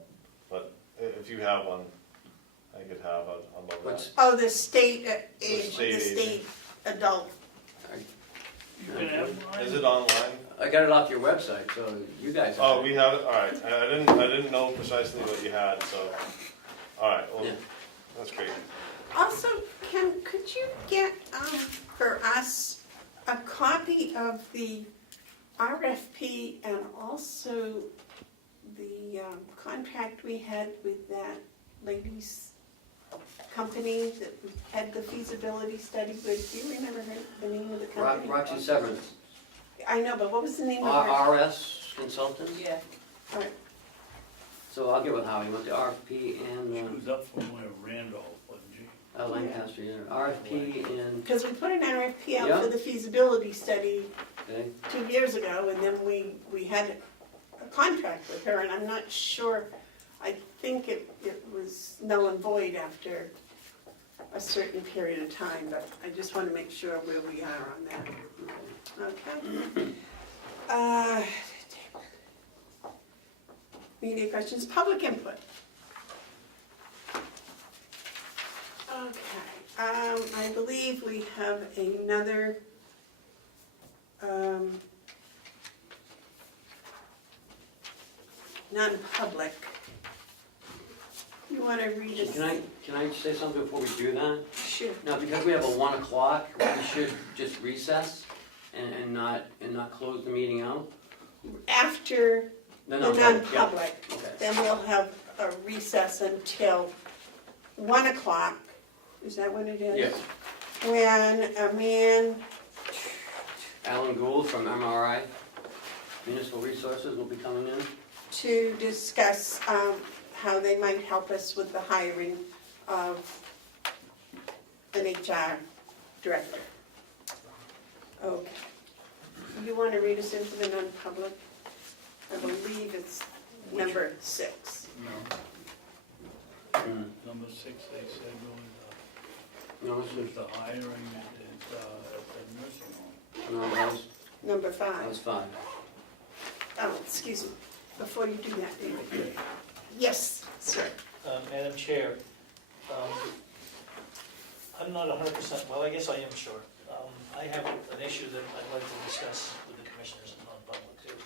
but if you have one, I could have, I'd love that. Oh, the state, The state the state adult. You can have mine. Is it online? I got it off your website, so you guys. Oh, we have it, alright, I didn't know precisely what you had, so, alright, well, Yeah. that's great. Also, could you get, for us, a copy of the RFP and also the contract we had with that lady's company that we had the feasibility study with? Do you remember the name of the company? Roxy Severance, I know, but what was the name of her? RS Consultants. Yeah. All right. So I'll get with Howie, with the RFP She and was up from where Randolph, wasn't she? Lancaster, yeah. RFP and, Because we put an RFP out Yeah. for the feasibility study okay, 2 years ago, and then we had a contract with her, and I'm not sure, I think it was null and void after a certain period of time, but I just want to make sure where we are on that. Okay. Media questions, public input. Okay, I believe we have another non-public. You want to read us? can I say something before we do that? Sure. Now, because we have a 1 o'clock, we should just recess and not close the meeting out? After No, the yeah. non-public, Okay. then we'll have a recess until 1 o'clock. Is that when it is? Yes. When a man, Alan Gould from MRI Municipal Resources will be coming in. to discuss how they might help us with the hiring of an HR director. Okay. You want to read us into the non-public? I believe it's number 6. No. Mm. Number 6, they said, No, was this the hiring at the nursing home. no, that was Number that 5. was 5. Oh, excuse me. Before you do that, David. Yes, sir. Madam Chair, I'm not 100%, well, I guess I am sure. I have an issue that I'd like to discuss with the commissioners in non-public too.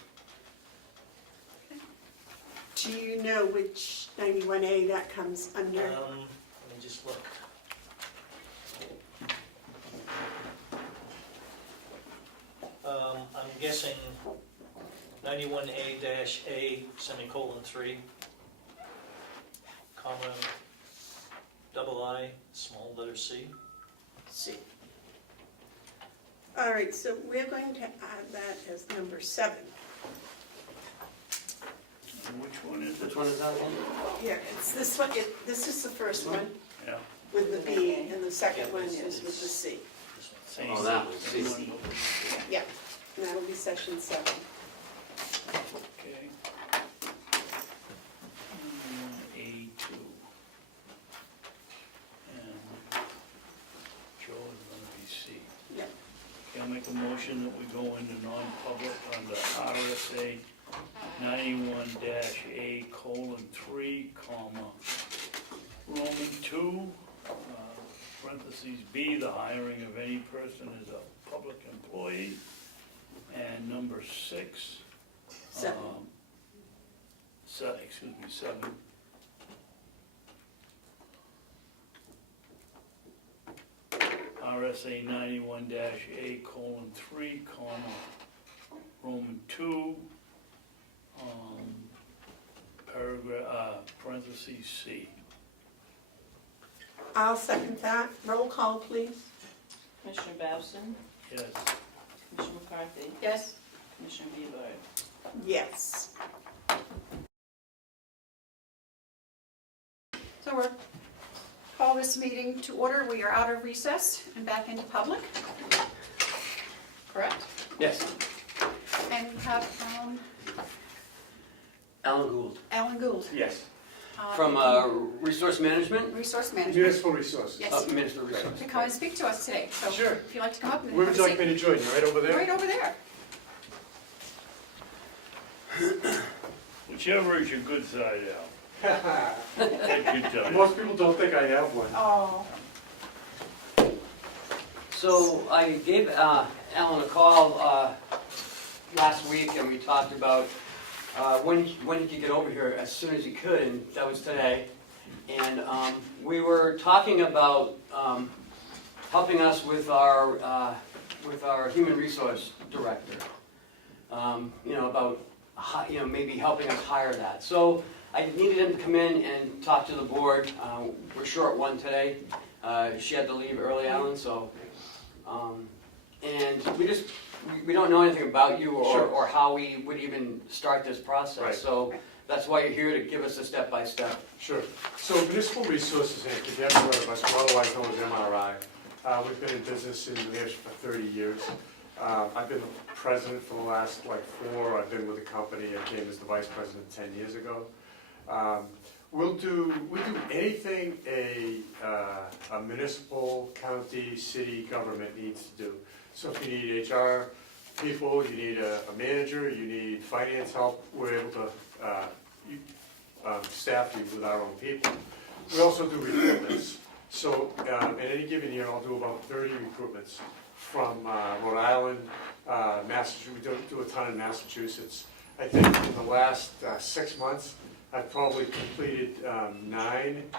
Do you know which 91A that comes under? Let me just look. I'm guessing 91A-A semicolon 3, comma, double I, small letter C. C. All right, so we're going to add that as number 7. And which one is it? Which one is that again? Here, it's this one, this is the first one Yeah. with the B, and the second one is with the C. This one. Same. Oh, that one. Same one. Yeah, and that'll be session 7. Okay. A2. And Joe is gonna be C. Yep. Okay, I'll make a motion that we go into non-public under RSA 91-A:3, comma, Roman 2, parentheses B, the hiring of any person as a public employee. And number 6. 7. Excuse me, 7. RSA 91-A:3, Roman 2, parentheses C. I'll second that. Roll call, please. Commissioner Babson, Yes. Commissioner McCarthy, Yes? Commissioner Bevard. Yes. So we'll call this meeting to order. We are out of recess and back into public. Correct? Yes, And we have Alan Gould. Alan Gould. Yes. From Resource Management? Resource Management. Municipal resources. Yes. Municipal Resource. To come and speak to us today. So Sure. if you'd like to come up and Where have would a you like seat. me to join you, right over there? Right over there. Whichever is your good side, Al. Good job. Most people don't think I have one. Oh. So I gave Alan a call last week, and we talked about when he could get over here as soon as he could, and that was today. And we were talking about helping us with our human resource director. About maybe helping us hire that. So I needed him to come in and talk to the board. We're short one today. She had to leave early, Alan, so. And we don't know anything about you Sure. or how we would even start this process. Right. So that's why you're here, to give us a step-by-step. Sure. So Municipal Resources Inc., if you haven't heard of us, we're otherwise known as MRI. We've been in business in New Hampshire for 30 years. I've been the president for the last 4. I've been with the company. I came as the vice president 10 years ago. We do anything a municipal, county, city government needs to do. So if you need HR people, you need a manager, you need finance help, we're able to staff you with our own people. We also do recruitments. So in any given year, I'll do about 30 recruitments from Rhode Island, Massachusetts. We do a ton in Massachusetts. I think in the last 6 months, I've probably completed 9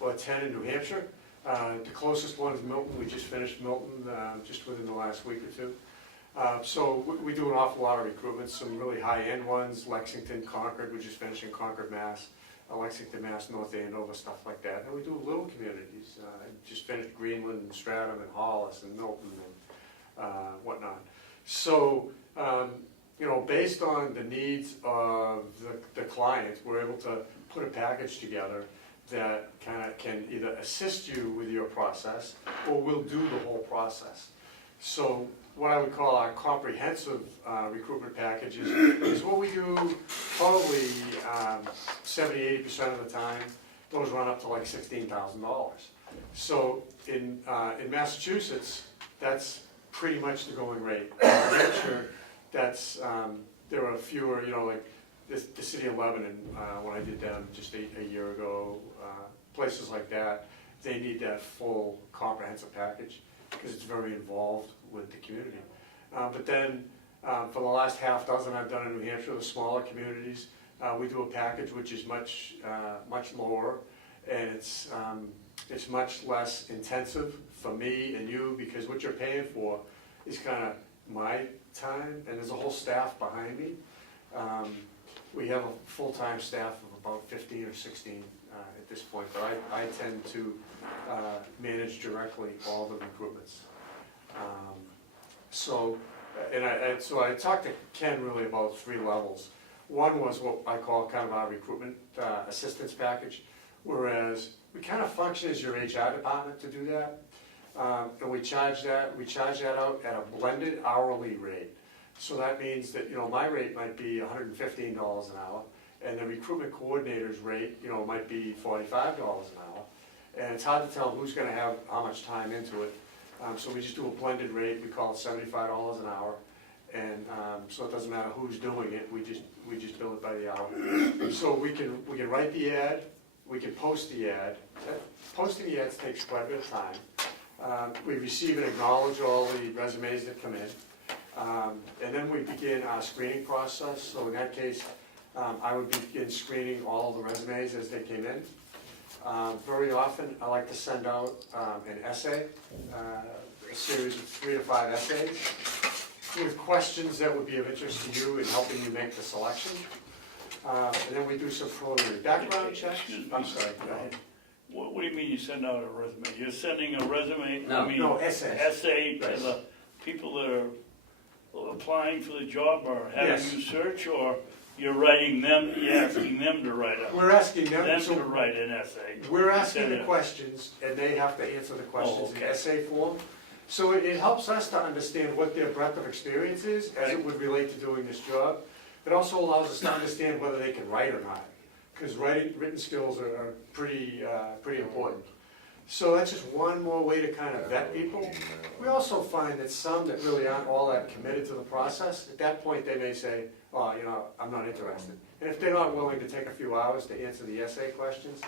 or 10 in New Hampshire. The closest one is Milton. We just finished Milton just within the last week or 2. So we do an awful lot of recruitments, some really high-end ones, Lexington, Concord. We're just finishing Concord, Mass. Lexington, Mass, North Andover, stuff like that. And we do little communities. I just finished Greenland and Stratham and Hollis and Milton and whatnot. So, based on the needs of the client, we're able to put a package together that can either assist you with your process or will do the whole process. So what I would call our comprehensive recruitment packages is what we do probably 70–80% of the time. Those run up to like $16,000. So in Massachusetts, that's pretty much the going rate. In New Hampshire, there are fewer, like the city of Lebanon, when I did them just a year ago, places like that, they need that full comprehensive package because it's very involved with the community. But then for the last half dozen I've done in New Hampshire, the smaller communities, we do a package which is much lower, and it's much less intensive for me and you, because what you're paying for is kind of my time, and there's a whole staff behind me. We have a full-time staff of about 15 or 16 at this point, but I tend to manage directly all the recruitments. So I talked to Ken really about 3 levels. One was what I call kind of our recruitment assistance package, whereas we kind of function as your HR department to do that. And we charge that out at a blended hourly rate. So that means that, my rate might be $115 an hour, and the recruitment coordinator's rate, might be $45 an hour. And it's hard to tell who's gonna have how much time into it. So we just do a blended rate, we call it $75 an hour. And so it doesn't matter who's doing it, we just bill it by the hour. So we can write the ad, we can post the ad. Posting the ads takes quite a bit of time. We receive and acknowledge all the resumes that come in. And then we begin our screening process. So in that case, I would begin screening all of the resumes as they came in. Very often, I like to send out an essay, a series of 3 to 5 essays with questions that would be of interest to you in helping you make the selection. And then we do some preliminary background checks. I'm sorry, go ahead. What do you mean you send out a resume? You're sending a resume, No. I mean, No, essays. essay to Right. the people that are applying for the job or having Yes. you search, or you're asking them to write We're asking them them, to so write an essay? we're asking Send the it. questions, and they have to answer the questions in okay. essay form. So it helps us to understand what their breadth of experience is, as it would relate to doing this job. It also allows us to understand whether they can write or not, because written skills are pretty important. So that's just one more way to kind of vet people. We also find that some that really aren't all that committed to the process, at that point, they may say, oh, I'm not interested. And if they're not willing to take a few hours to answer the essay questions,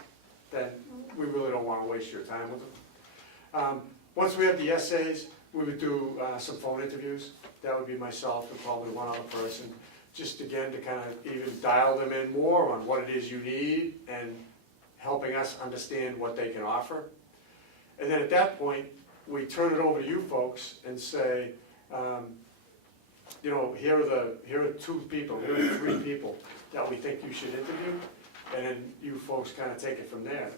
then we really don't want to waste your time with them. Once we have the essays, we would do some phone interviews. That would be myself and probably one other person, just again to kind of even dial them in more on what it is you need and helping us understand what they can offer. And then at that point, we turn it over to you folks and say, here are 2 people, here are 3 people that we think you should interview, and then you folks kind of take it from there.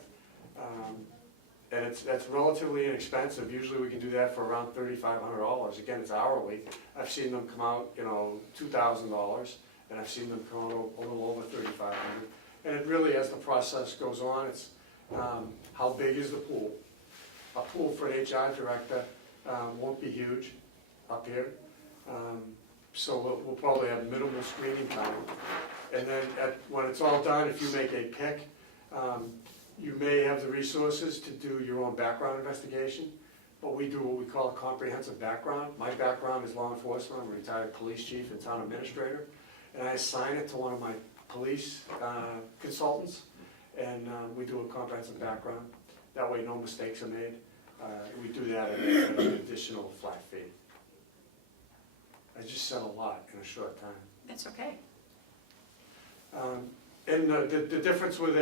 And that's relatively inexpensive. Usually we can do that for around $3,500. Again, it's hourly. I've seen them come out, $2,000, and I've seen them come out a little over $3,500. And it really, as the process goes on, it's how big is the pool? A pool for an HR director won't be huge up here. So we'll probably have minimal screening time. And then when it's all done, if you make a pick, you may have the resources to do your own background investigation, but we do what we call a comprehensive background. My background is law enforcement. I'm a retired police chief and town administrator, and I assign it to one of my police consultants, and we do a comprehensive background. That way no mistakes are made. We do that at an additional flat fee. I just said a lot in a short time. That's okay. And the difference with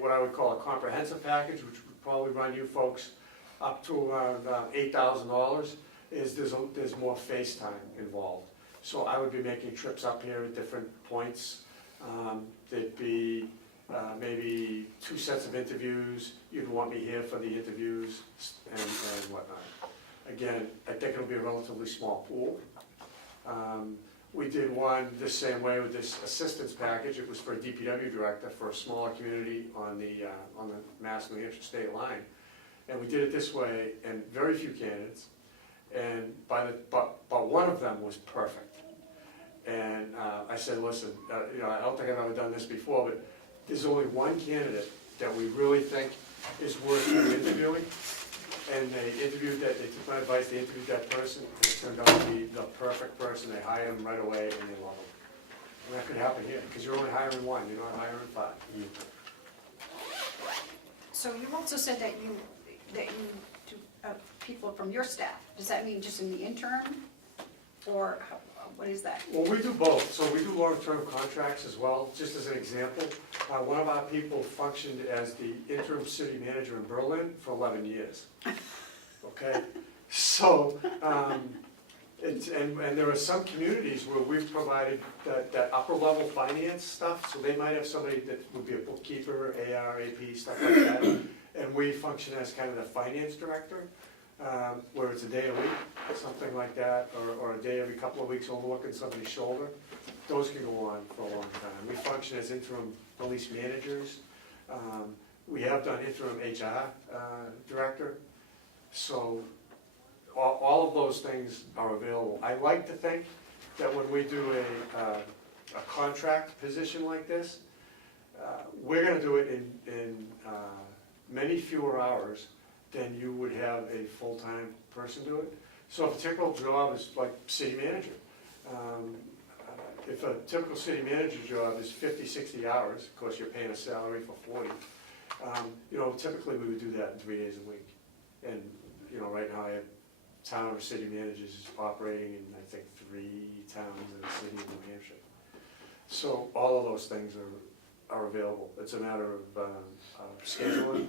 what I would call a comprehensive package, which would probably run you folks up to around $8,000, is there's more face time involved. So I would be making trips up here at different points. There'd be maybe 2 sets of interviews. You'd want me here for the interviews and whatnot. Again, I think it'll be a relatively small pool. We did one the same way with this assistance package. It was for a DPW director for a smaller community on the Mass New Hampshire state line. And we did it this way, and very few candidates. And but one of them was perfect. And I said, listen, I don't think I've ever done this before, but there's only one candidate that we really think is worth interviewing. And they took my advice, they interviewed that person, and it turned out to be the perfect person. They hired him right away, and they love him. And that could happen here, because you're only hiring 1, you're not hiring 5. So you also said that you do people from your staff. Does that mean just in the interim? Or what is that? Well, we do both. So we do long-term contracts as well. Just as an example, one of our people functioned as the interim city manager in Berlin for 11 years. Okay? So, and there are some communities where we've provided that upper-level finance stuff. So they might have somebody that would be a bookkeeper, AR, AP, stuff like that. And we function as kind of the finance director. Where it's a day a week, something like that, or a day every couple of weeks overlooking somebody's shoulder. Those can go on for a long time. We function as interim police managers. We have done interim HR director. So all of those things are available. I like to think that when we do a contract position like this, we're going to do it in many fewer hours than you would have a full-time person do it. So if a typical job is like city manager, if a typical city manager job is 50, 60 hours, of course you're paying a salary for 40, You know, typically we would do that in 3 days a week. And, you know, right now I have town or city managers operating in, I think, 3 towns in the city of New Hampshire. So all of those things are available. It's a matter of scheduling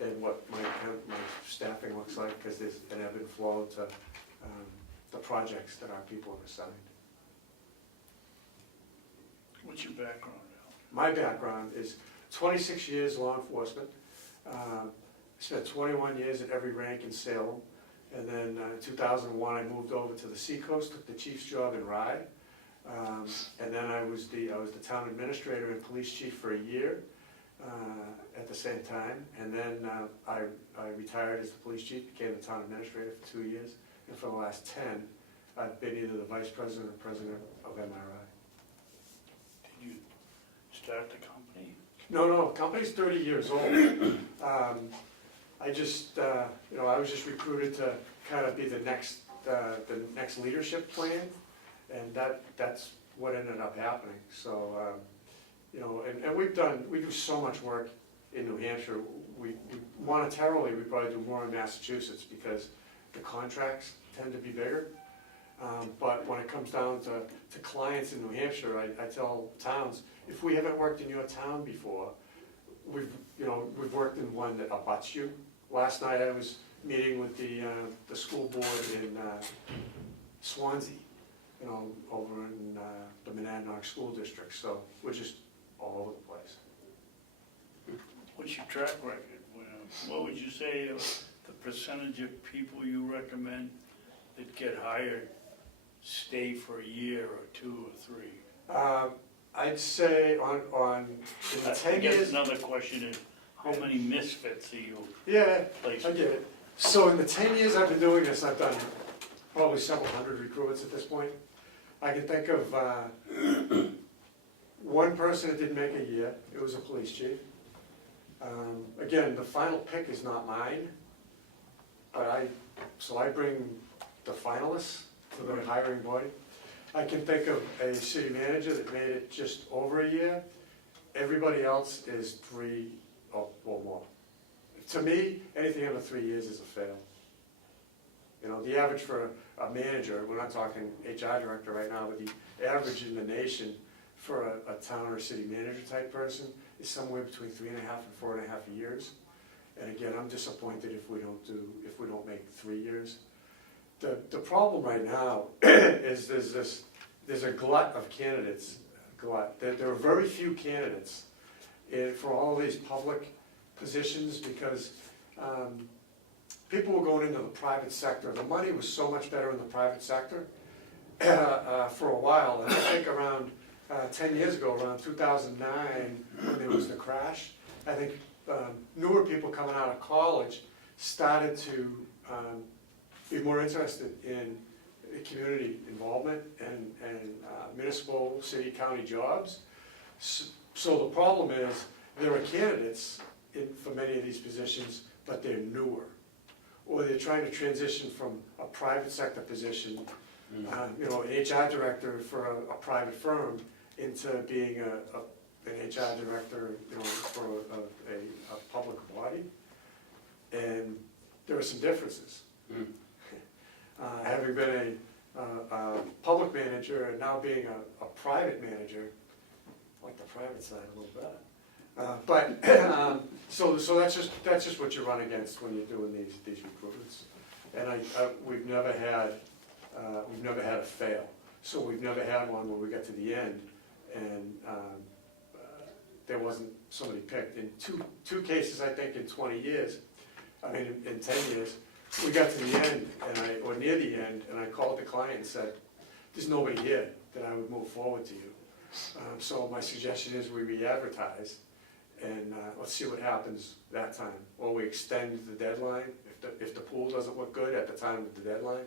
and what my staffing looks like, because there's an ebb and flow to the projects that our people have assigned. What's your background, Al? My background is 26 years law enforcement. I spent 21 years at every rank in Salem. And then in 2001, I moved over to the seacoast, took the chief's job in Rye. And then I was the town administrator and police chief for a year at the same time. And then I retired as the police chief, became the town administrator for 2 years. And for the last 10, I've been either the vice president or president of MRI. Did you start the company? No, company's 30 years old. I just, you know, I was just recruited to kind of be the next leadership plan, and that's what ended up happening. So, you know, and we do so much work in New Hampshire. We monetarily, we probably do more in Massachusetts because the contracts tend to be bigger. But when it comes down to clients in New Hampshire, I tell towns, if we haven't worked in your town before, we've worked in one that abuts you. Last night I was meeting with the school board in Swansea, you know, over in the Monadnock School District. So we're just all over the place. What's your track record? What would you say the percentage of people you recommend that get hired stay for a year or 2 or 3? I'd say in the 10 I guess years. another question is, how many misfits are you Yeah, placing? I get it. So in the 10 years I've been doing this, I've done probably several hundred recruits at this point. I can think of one person that didn't make a year. It was a police chief. Again, the final pick is not mine, but I bring the finalists to the hiring body. I can think of a city manager that made it just over a year. Everybody else is 3 or more. To me, anything under 3 years is a fail. You know, the average for a manager, we're not talking HR director right now, but the average in the nation for a town or city manager type person is somewhere between 3.5 and 4.5 years. And again, I'm disappointed if we don't make 3 years. The problem right now is there's a glut of candidates. There are very few candidates for all of these public positions because people were going into the private sector. The money was so much better in the private sector for a while. And I think around 10 years ago, around 2009, when there was the crash, I think newer people coming out of college started to be more interested in community involvement and municipal, city, county jobs. So the problem is there are candidates for many of these positions, but they're newer. Or they're trying to transition from a private sector position, you know, an HR director for a private firm into being an HR director, you know, for a public body. And there are some differences. Having been a public manager and now being a private manager, I like the private side a little better. So that's just what you run against when you're doing these recruitments. And we've never had a fail. So we've never had one where we got to the end and there wasn't somebody picked. In two cases, I think, in 20 years, I mean, in 10 years, we got to the end, or near the end, and I called the client and said, there's nobody here that I would move forward to you. So my suggestion is we re-advertise, and let's see what happens that time. Or we extend the deadline, if the pool doesn't look good at the time of the deadline.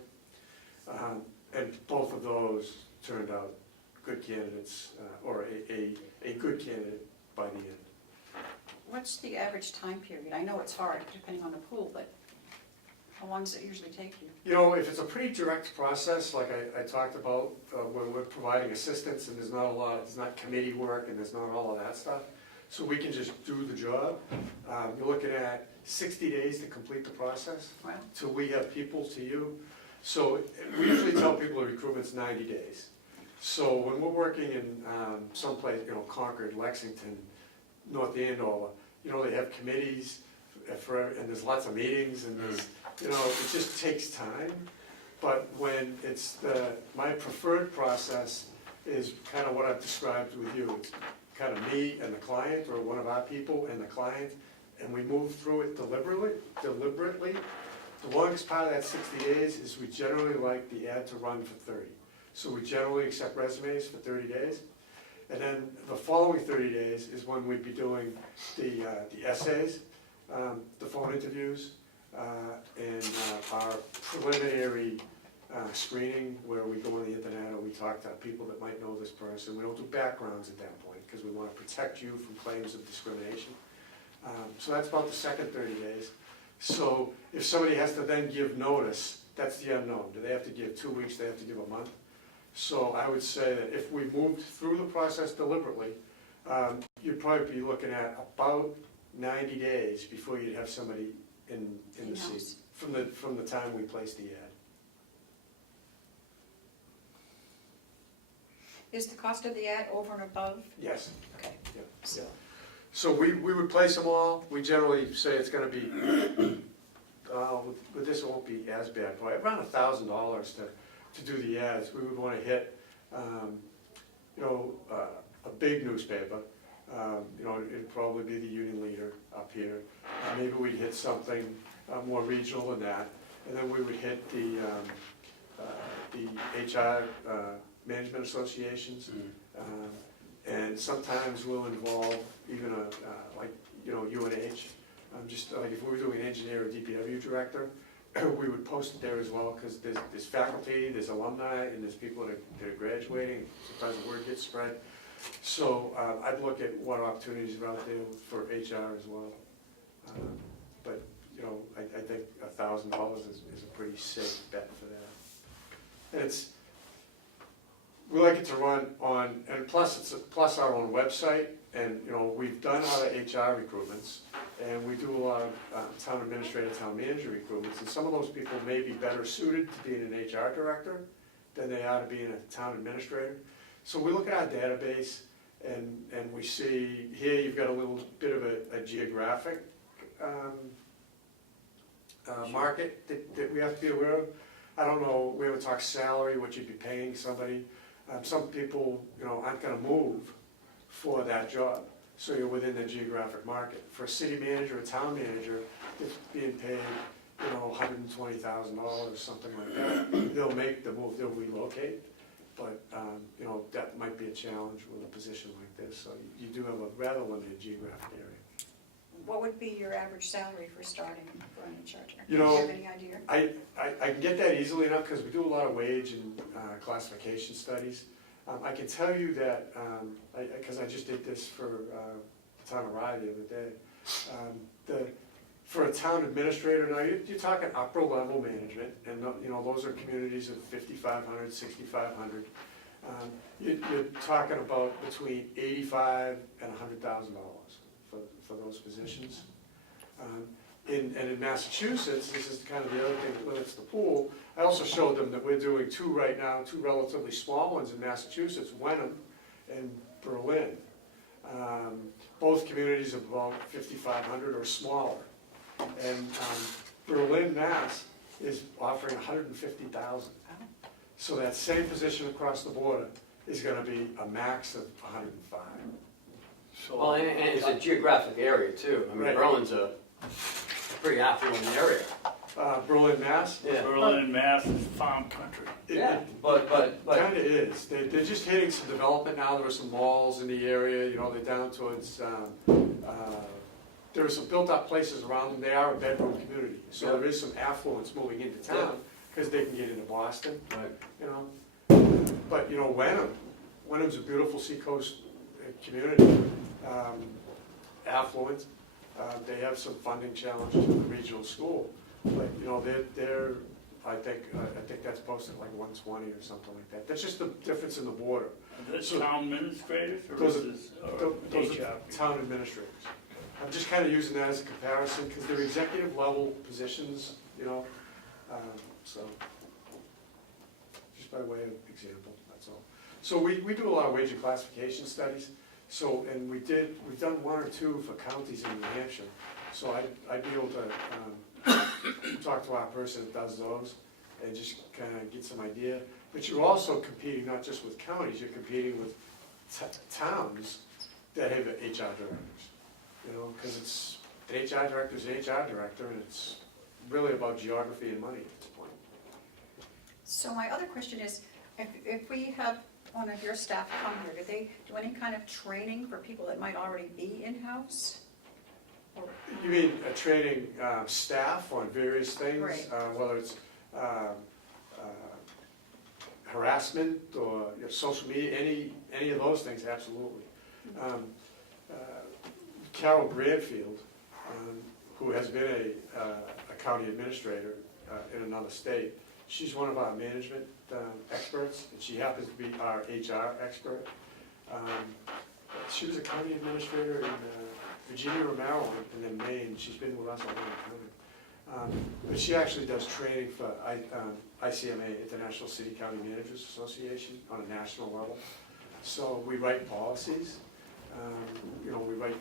And both of those turned out good candidates, or a good candidate by the end. What's the average time period? I know it's hard depending on the pool, but how long does it usually take you? You know, if it's a pretty direct process, like I talked about, when we're providing assistance and there's not committee work and there's not all of that stuff, so we can just do the job. You're looking at 60 days to complete the process, Wow. till we have people to you. So we usually tell people the recruitment's 90 days. So when we're working in someplace, Concord, Lexington, North Andover, they have committees and there's lots of meetings and there's, it just takes time. But when it's my preferred process is kind of what I've described with you. It's kind of me and the client, or one of our people and the client, and we move through it deliberately. The longest part of that 60 days is we generally like the ad to run for 30. So we generally accept resumes for 30 days. And then the following 30 days is when we'd be doing the essays, the phone interviews, and our preliminary screening, where we go on the internet or we talk to people that might know this person. We don't do backgrounds at that point because we want to protect you from claims of discrimination. So that's about the second 30 days. So if somebody has to then give notice, that's the unknown. Do they have to give 2 weeks? Do they have to give a month? So I would say that if we moved through the process deliberately, you'd probably be looking at about 90 days before you'd have somebody in the seat from the time we place the ad. Is the cost of the ad over and above? Yes. Okay. Yeah. Yeah. So we would place them all. We generally say it's going to be, but this won't be as bad, probably around $1,000 to do the ads. We would want to hit, a big newspaper. It'd probably be the Union Leader up here. Maybe we'd hit something more regional than that, and then we would hit the HR management associations, and sometimes we'll involve even UNH. Just like if we were doing an engineer or DPW director, we would post it there as well, because there's faculty, there's alumni, and there's people that are graduating. Sometimes the word gets spread. So I'd look at what opportunities are out there for HR as well. But I think $1,000 is a pretty safe bet for that. And we like it to run on, and plus our own website, and we've done a lot of HR recruitments, and we do a lot of town administrator, town manager recruitments, and some of those people may be better suited to being an HR director than they are to being a town administrator. So we look at our database, and we see here you've got a little bit of a geographic market that we have to be aware of. I don't know, we haven't talked salary, what you'd be paying somebody. Some people, aren't going to move for that job, so you're within the geographic market. For a city manager, a town manager, it's being paid, $120,000, something like that. They'll make the move, they'll relocate, but that might be a challenge with a position like this. So you do have a rather limited geographic area. What would be your average salary for starting for an HR director? You Do know, you have any idea? I can get that easily enough because we do a lot of wage and classification studies. I can tell you that, because I just did this for the town of Rye the other day. For a town administrator, now you're talking upper level management, and those are communities of 5,500, 6,500. You're talking about between $85,000 and $100,000 for those positions. And in Massachusetts, this is kind of the other thing that limits the pool. I also showed them that we're doing two right now, two relatively small ones in Massachusetts, Wenham and Berlin. Both communities of about 5,500 or smaller. And Berlin, Mass is offering $150,000. So that same position across the border is going to be a max of $105,000. Well, and it's a geographic area too. I mean, Right. Berlin's a pretty affluent area. Berlin, Mass? Yeah. Berlin, Mass is farm country. Yeah, but Kind of is. They're just hitting some development now. There are some malls in the area. They're down towards. There are some built-up places around them. They are a bedroom community, so there is some affluence moving into town because they can get into Boston. right. But Wenham's a beautiful seacoast community, affluent. They have some funding challenges with the regional school, but they're I think that's posted like 120 or something like that. That's just the difference in the border. Are those So- town administrators or Those is are- this Those HR? are town administrators. I'm just kind of using that as a comparison, because they're executive level positions, you know, so, just by way of example, that's all. So we do a lot of wage and classification studies, so, and we've done 1 or 2 for counties in New Hampshire, so I'd be able to talk to our person that does those, and just kind of get some idea. But you're also competing not just with counties, you're competing with towns that have HR directors. You know, because it's, an HR director's an HR director, and it's really about geography and money at this point. So my other question is, if we have one of your staff come here, do they do any kind of training for people that might already be in-house? You mean training staff on various things? Right. Whether it's harassment or social media, any of those things, absolutely. Carroll Bradfield, who has been a county administrator in another state, she's one of our management experts, and she happens to be our HR expert. She was a county administrator in Virginia or Maryland, and then Maine. She's been with us a long time. But she actually does training for ICMA, International City County Managers Association, on a national level. So we write policies. You know, we write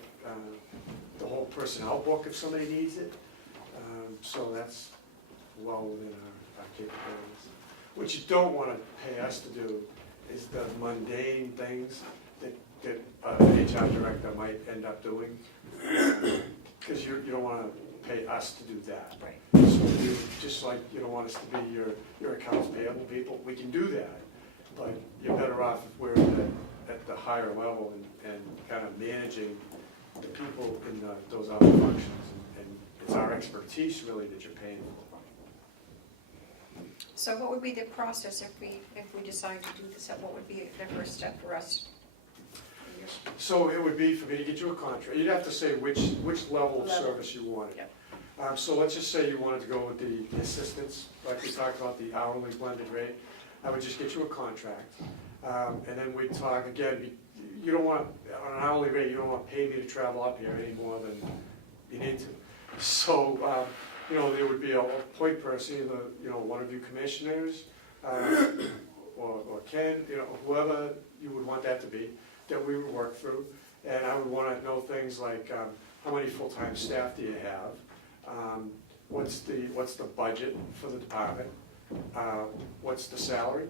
the whole personnel book if somebody needs it. So that's well within our capabilities. What you don't want to pay us to do is the mundane things that an HR director might end up doing, because you don't want to pay us to do that. Right. So just like you don't want us to be your accounts payable people, we can do that, but you're better off if we're at the higher level and kind of managing the people in those other functions, and it's our expertise really that you're paying for. So what would be the process if we decide to do this? What would be the first step for us? So it would be for me to get you a contract. You'd have to say which level of Level. service you wanted. Yep. So let's just say you wanted to go with the assistants, like we talked about, the hourly blended rate. I would just get you a contract. And then we'd talk again, you don't want, on an hourly rate, you don't want to pay me to travel up here any more than you need to. So, you know, there would be a point person, either, you know, one of you commissioners, or Ken, you know, whoever you would want that to be, that we would work through. And I would want to know things like, how many full-time staff do you have? What's the budget for the department? What's the salary?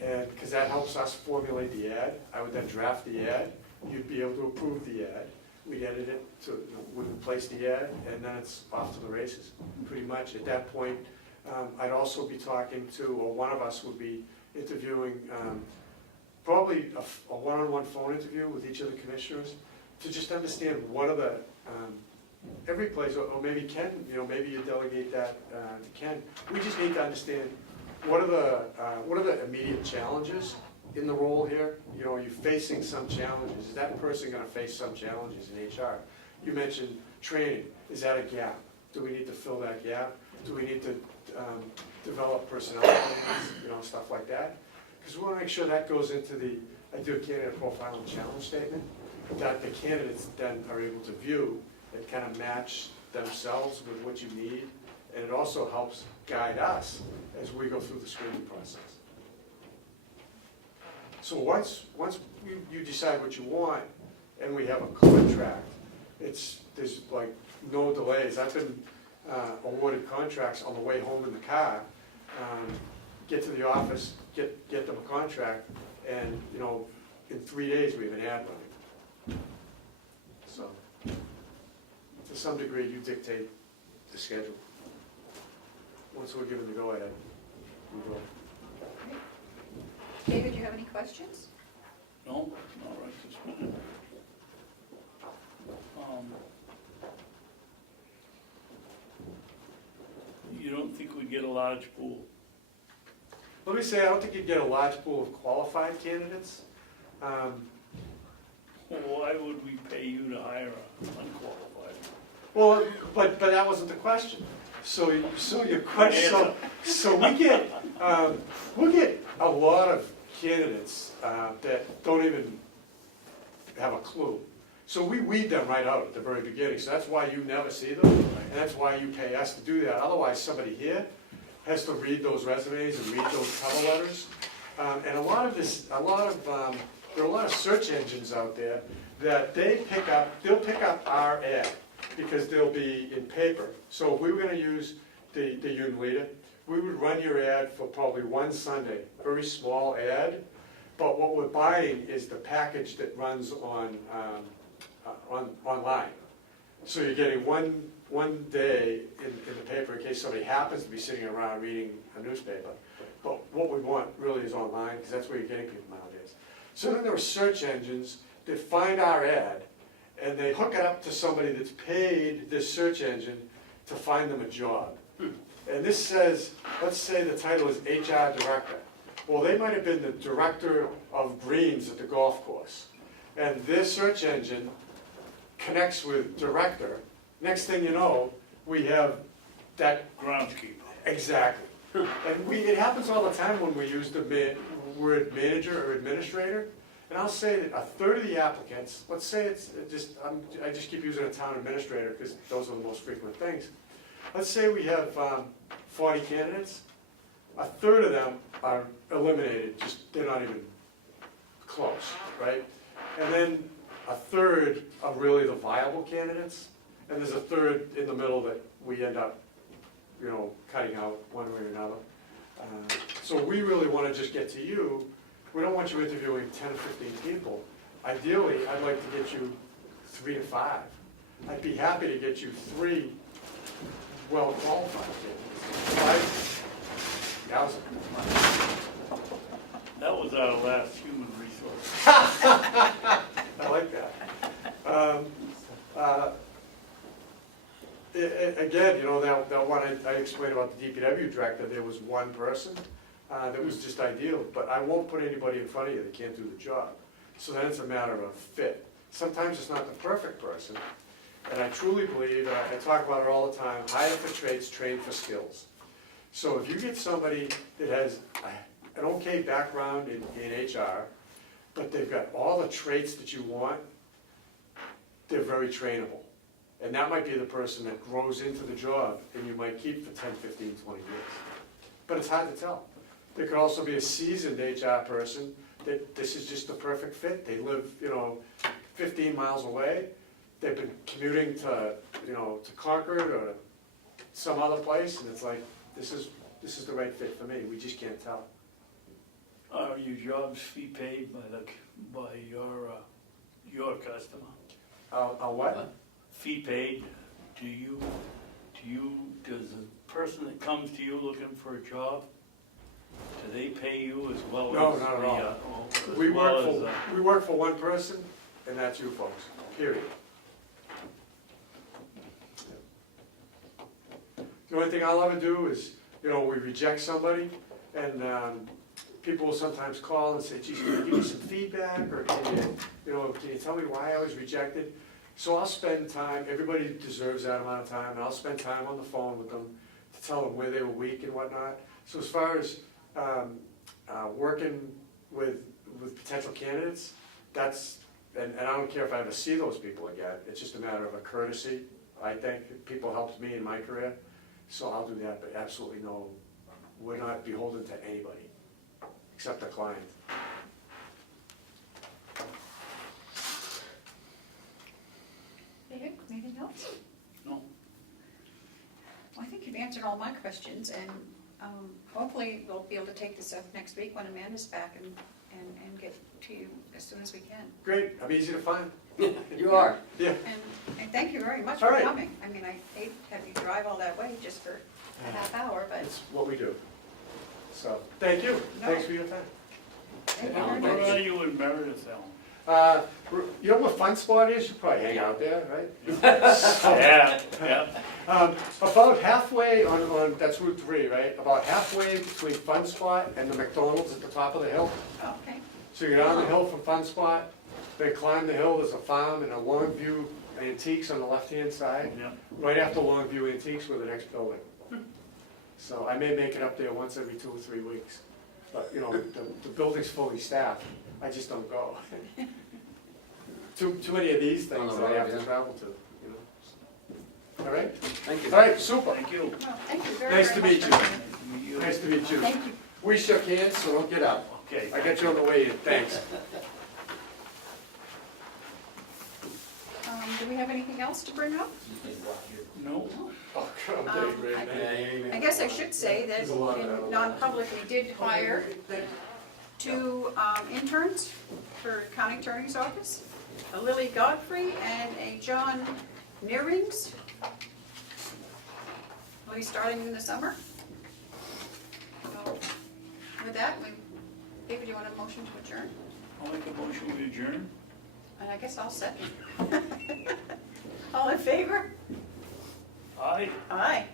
And, because that helps us formulate the ad. I would then draft the ad. You'd be able to approve the ad. We'd edit it to, you know, we'd place the ad, and then it's off to the races, pretty much. At that point, I'd also be talking to, or one of us would be interviewing, probably a one-on-one phone interview with each of the commissioners to just understand what are the, every place, or maybe Ken, you know, maybe you delegate that to Ken. We just need to understand what are the immediate challenges in the role here. You know, are you facing some challenges? Is that person going to face some challenges in HR? You mentioned training. Is that a gap? Do we need to fill that gap? Do we need to develop personnel plans, you know, stuff like that? Because we want to make sure that goes into I do a candidate profile and challenge statement, that the candidates then are able to view and kind of match themselves with what you need. And it also helps guide us as we go through the screening process. So once you decide what you want and we have a contract, there's like no delays. I've been awarded contracts on the way home in the car, get to the office, get them a contract, and you know, in 3 days we have an ad running. So to some degree you dictate the schedule. Once we're given the go-ahead, we go. David, do you have any questions? No, not right this minute. You don't think we'd get a large pool? Let me say, I don't think you'd get a large pool of qualified candidates. Why would we pay you to hire an unqualified? Well, but that wasn't the question. So your question, so we'll get a lot of candidates that don't even have a clue. So we weed them right out at the very beginning, so that's why you never see them, and that's why you pay us to do that. Otherwise, somebody here has to read those resumes and read those cover letters. And there are a lot of search engines out there that they'll pick up our ad, because they'll be in paper. So if we were gonna use the Union Leader, we would run your ad for probably one Sunday, very small ad, but what we're buying is the package that runs online. So you're getting one day in the paper in case somebody happens to be sitting around reading a newspaper. But what we want really is online, because that's where you're getting people nowadays. So then there are search engines that find our ad, and they hook it up to somebody that's paid this search engine to find them a job. And this says, let's say the title is HR Director. Well, they might have been the Director of Greens at the golf course. And this search engine connects with Director. Next thing you know, we have that. Groundskeeper. Exactly. And it happens all the time when we use the word manager or administrator. And I'll say that a third of the applicants, let's say it's I just keep using a town administrator because those are the most frequent things. Let's say we have 40 candidates. A third of them are eliminated, they're not even close, right? And then a third are really the viable candidates, and there's a third in the middle that we end up, cutting out one way or another. So we really want to just get to you. We don't want you interviewing 10 or 15 people. Ideally, I'd like to get you 3 to 5. I'd be happy to get you 3 well-qualified candidates. 5,000. That was our last human resource. I like that. Again, that one I explained about the DPW director, there was one person that was just ideal, but I won't put anybody in front of you that can't do the job. So then it's a matter of fit. Sometimes it's not the perfect person, and I truly believe, and I talk about it all the time, hire for traits, train for skills. So if you get somebody that has an okay background in HR, but they've got all the traits that you want, they're very trainable. And that might be the person that grows into the job and you might keep for 10, 15, 20 years. But it's hard to tell. There could also be a seasoned HR person that this is just the perfect fit. They live, 15 miles away. They've been commuting to Concord or some other place, and it's like, this is the right fit for me. We just can't tell. Are your jobs fee paid by your customer? What? Fee paid? Does the person that comes to you looking for a job, do they pay you as well? No, as not at the, all. as We well work for one person, and that's you folks, period. The only thing I'll ever do is, we reject somebody, and people will sometimes call and say, geez, can you give me some feedback, or can you tell me why I was rejected? So I'll spend time, everybody deserves that amount of time, and I'll spend time on the phone with them to tell them where they were weak and whatnot. So as far as working with potential candidates, and I don't care if I ever see those people again, it's just a matter of a courtesy. I think people helped me in my career, so I'll do that, but absolutely no, we're not beholden to anybody, except the client. David, anything else? No. Well, I think you've answered all my questions, and hopefully we'll be able to take this up next week when Amanda's back and get to you as soon as we can. Great, I'm easy to find. You are. Yeah. And thank you very much All for right. coming. I mean, I hate to have you drive all that way just for a half hour, but It's what we do. So, thank you. No. Thanks for your time. thank you very Where much. are you in Meredith, Ellen? You know what Fun Spot is? You probably hang out there, right? Yeah. About halfway on that's Route 3, right? About halfway between Fun Spot and the McDonald's at the top of the hill. Oh, okay. So you're down the hill from Fun Spot, then climb the hill, there's a farm and a Longview Antiques on the left-hand side. Yeah. Right after Longview Antiques, we're the next building. So I may make it up there once every 2 or 3 weeks. But, you know, the building's fully staffed, I just don't go. Too many of these things that I have to travel to, you know. All right? Thank you. All right, super. Thank you. Well, thank you very, Nice very to much meet for you. coming. You- Nice to meet you. Thank you. We shook hands, so don't get up. Okay. I got you on the way in, thanks. Do we have anything else to bring up? No? Oh, okay, great. I guess I should say that There's a lot of that. in non-public, we did hire 2 interns for county attorney's office, a Lily Godfrey and a John Nearings. Will be starting in the summer. So, with that, David, do you want a motion to adjourn? I'll make a motion to adjourn. And I guess I'll second. All in favor? Aye. Aye.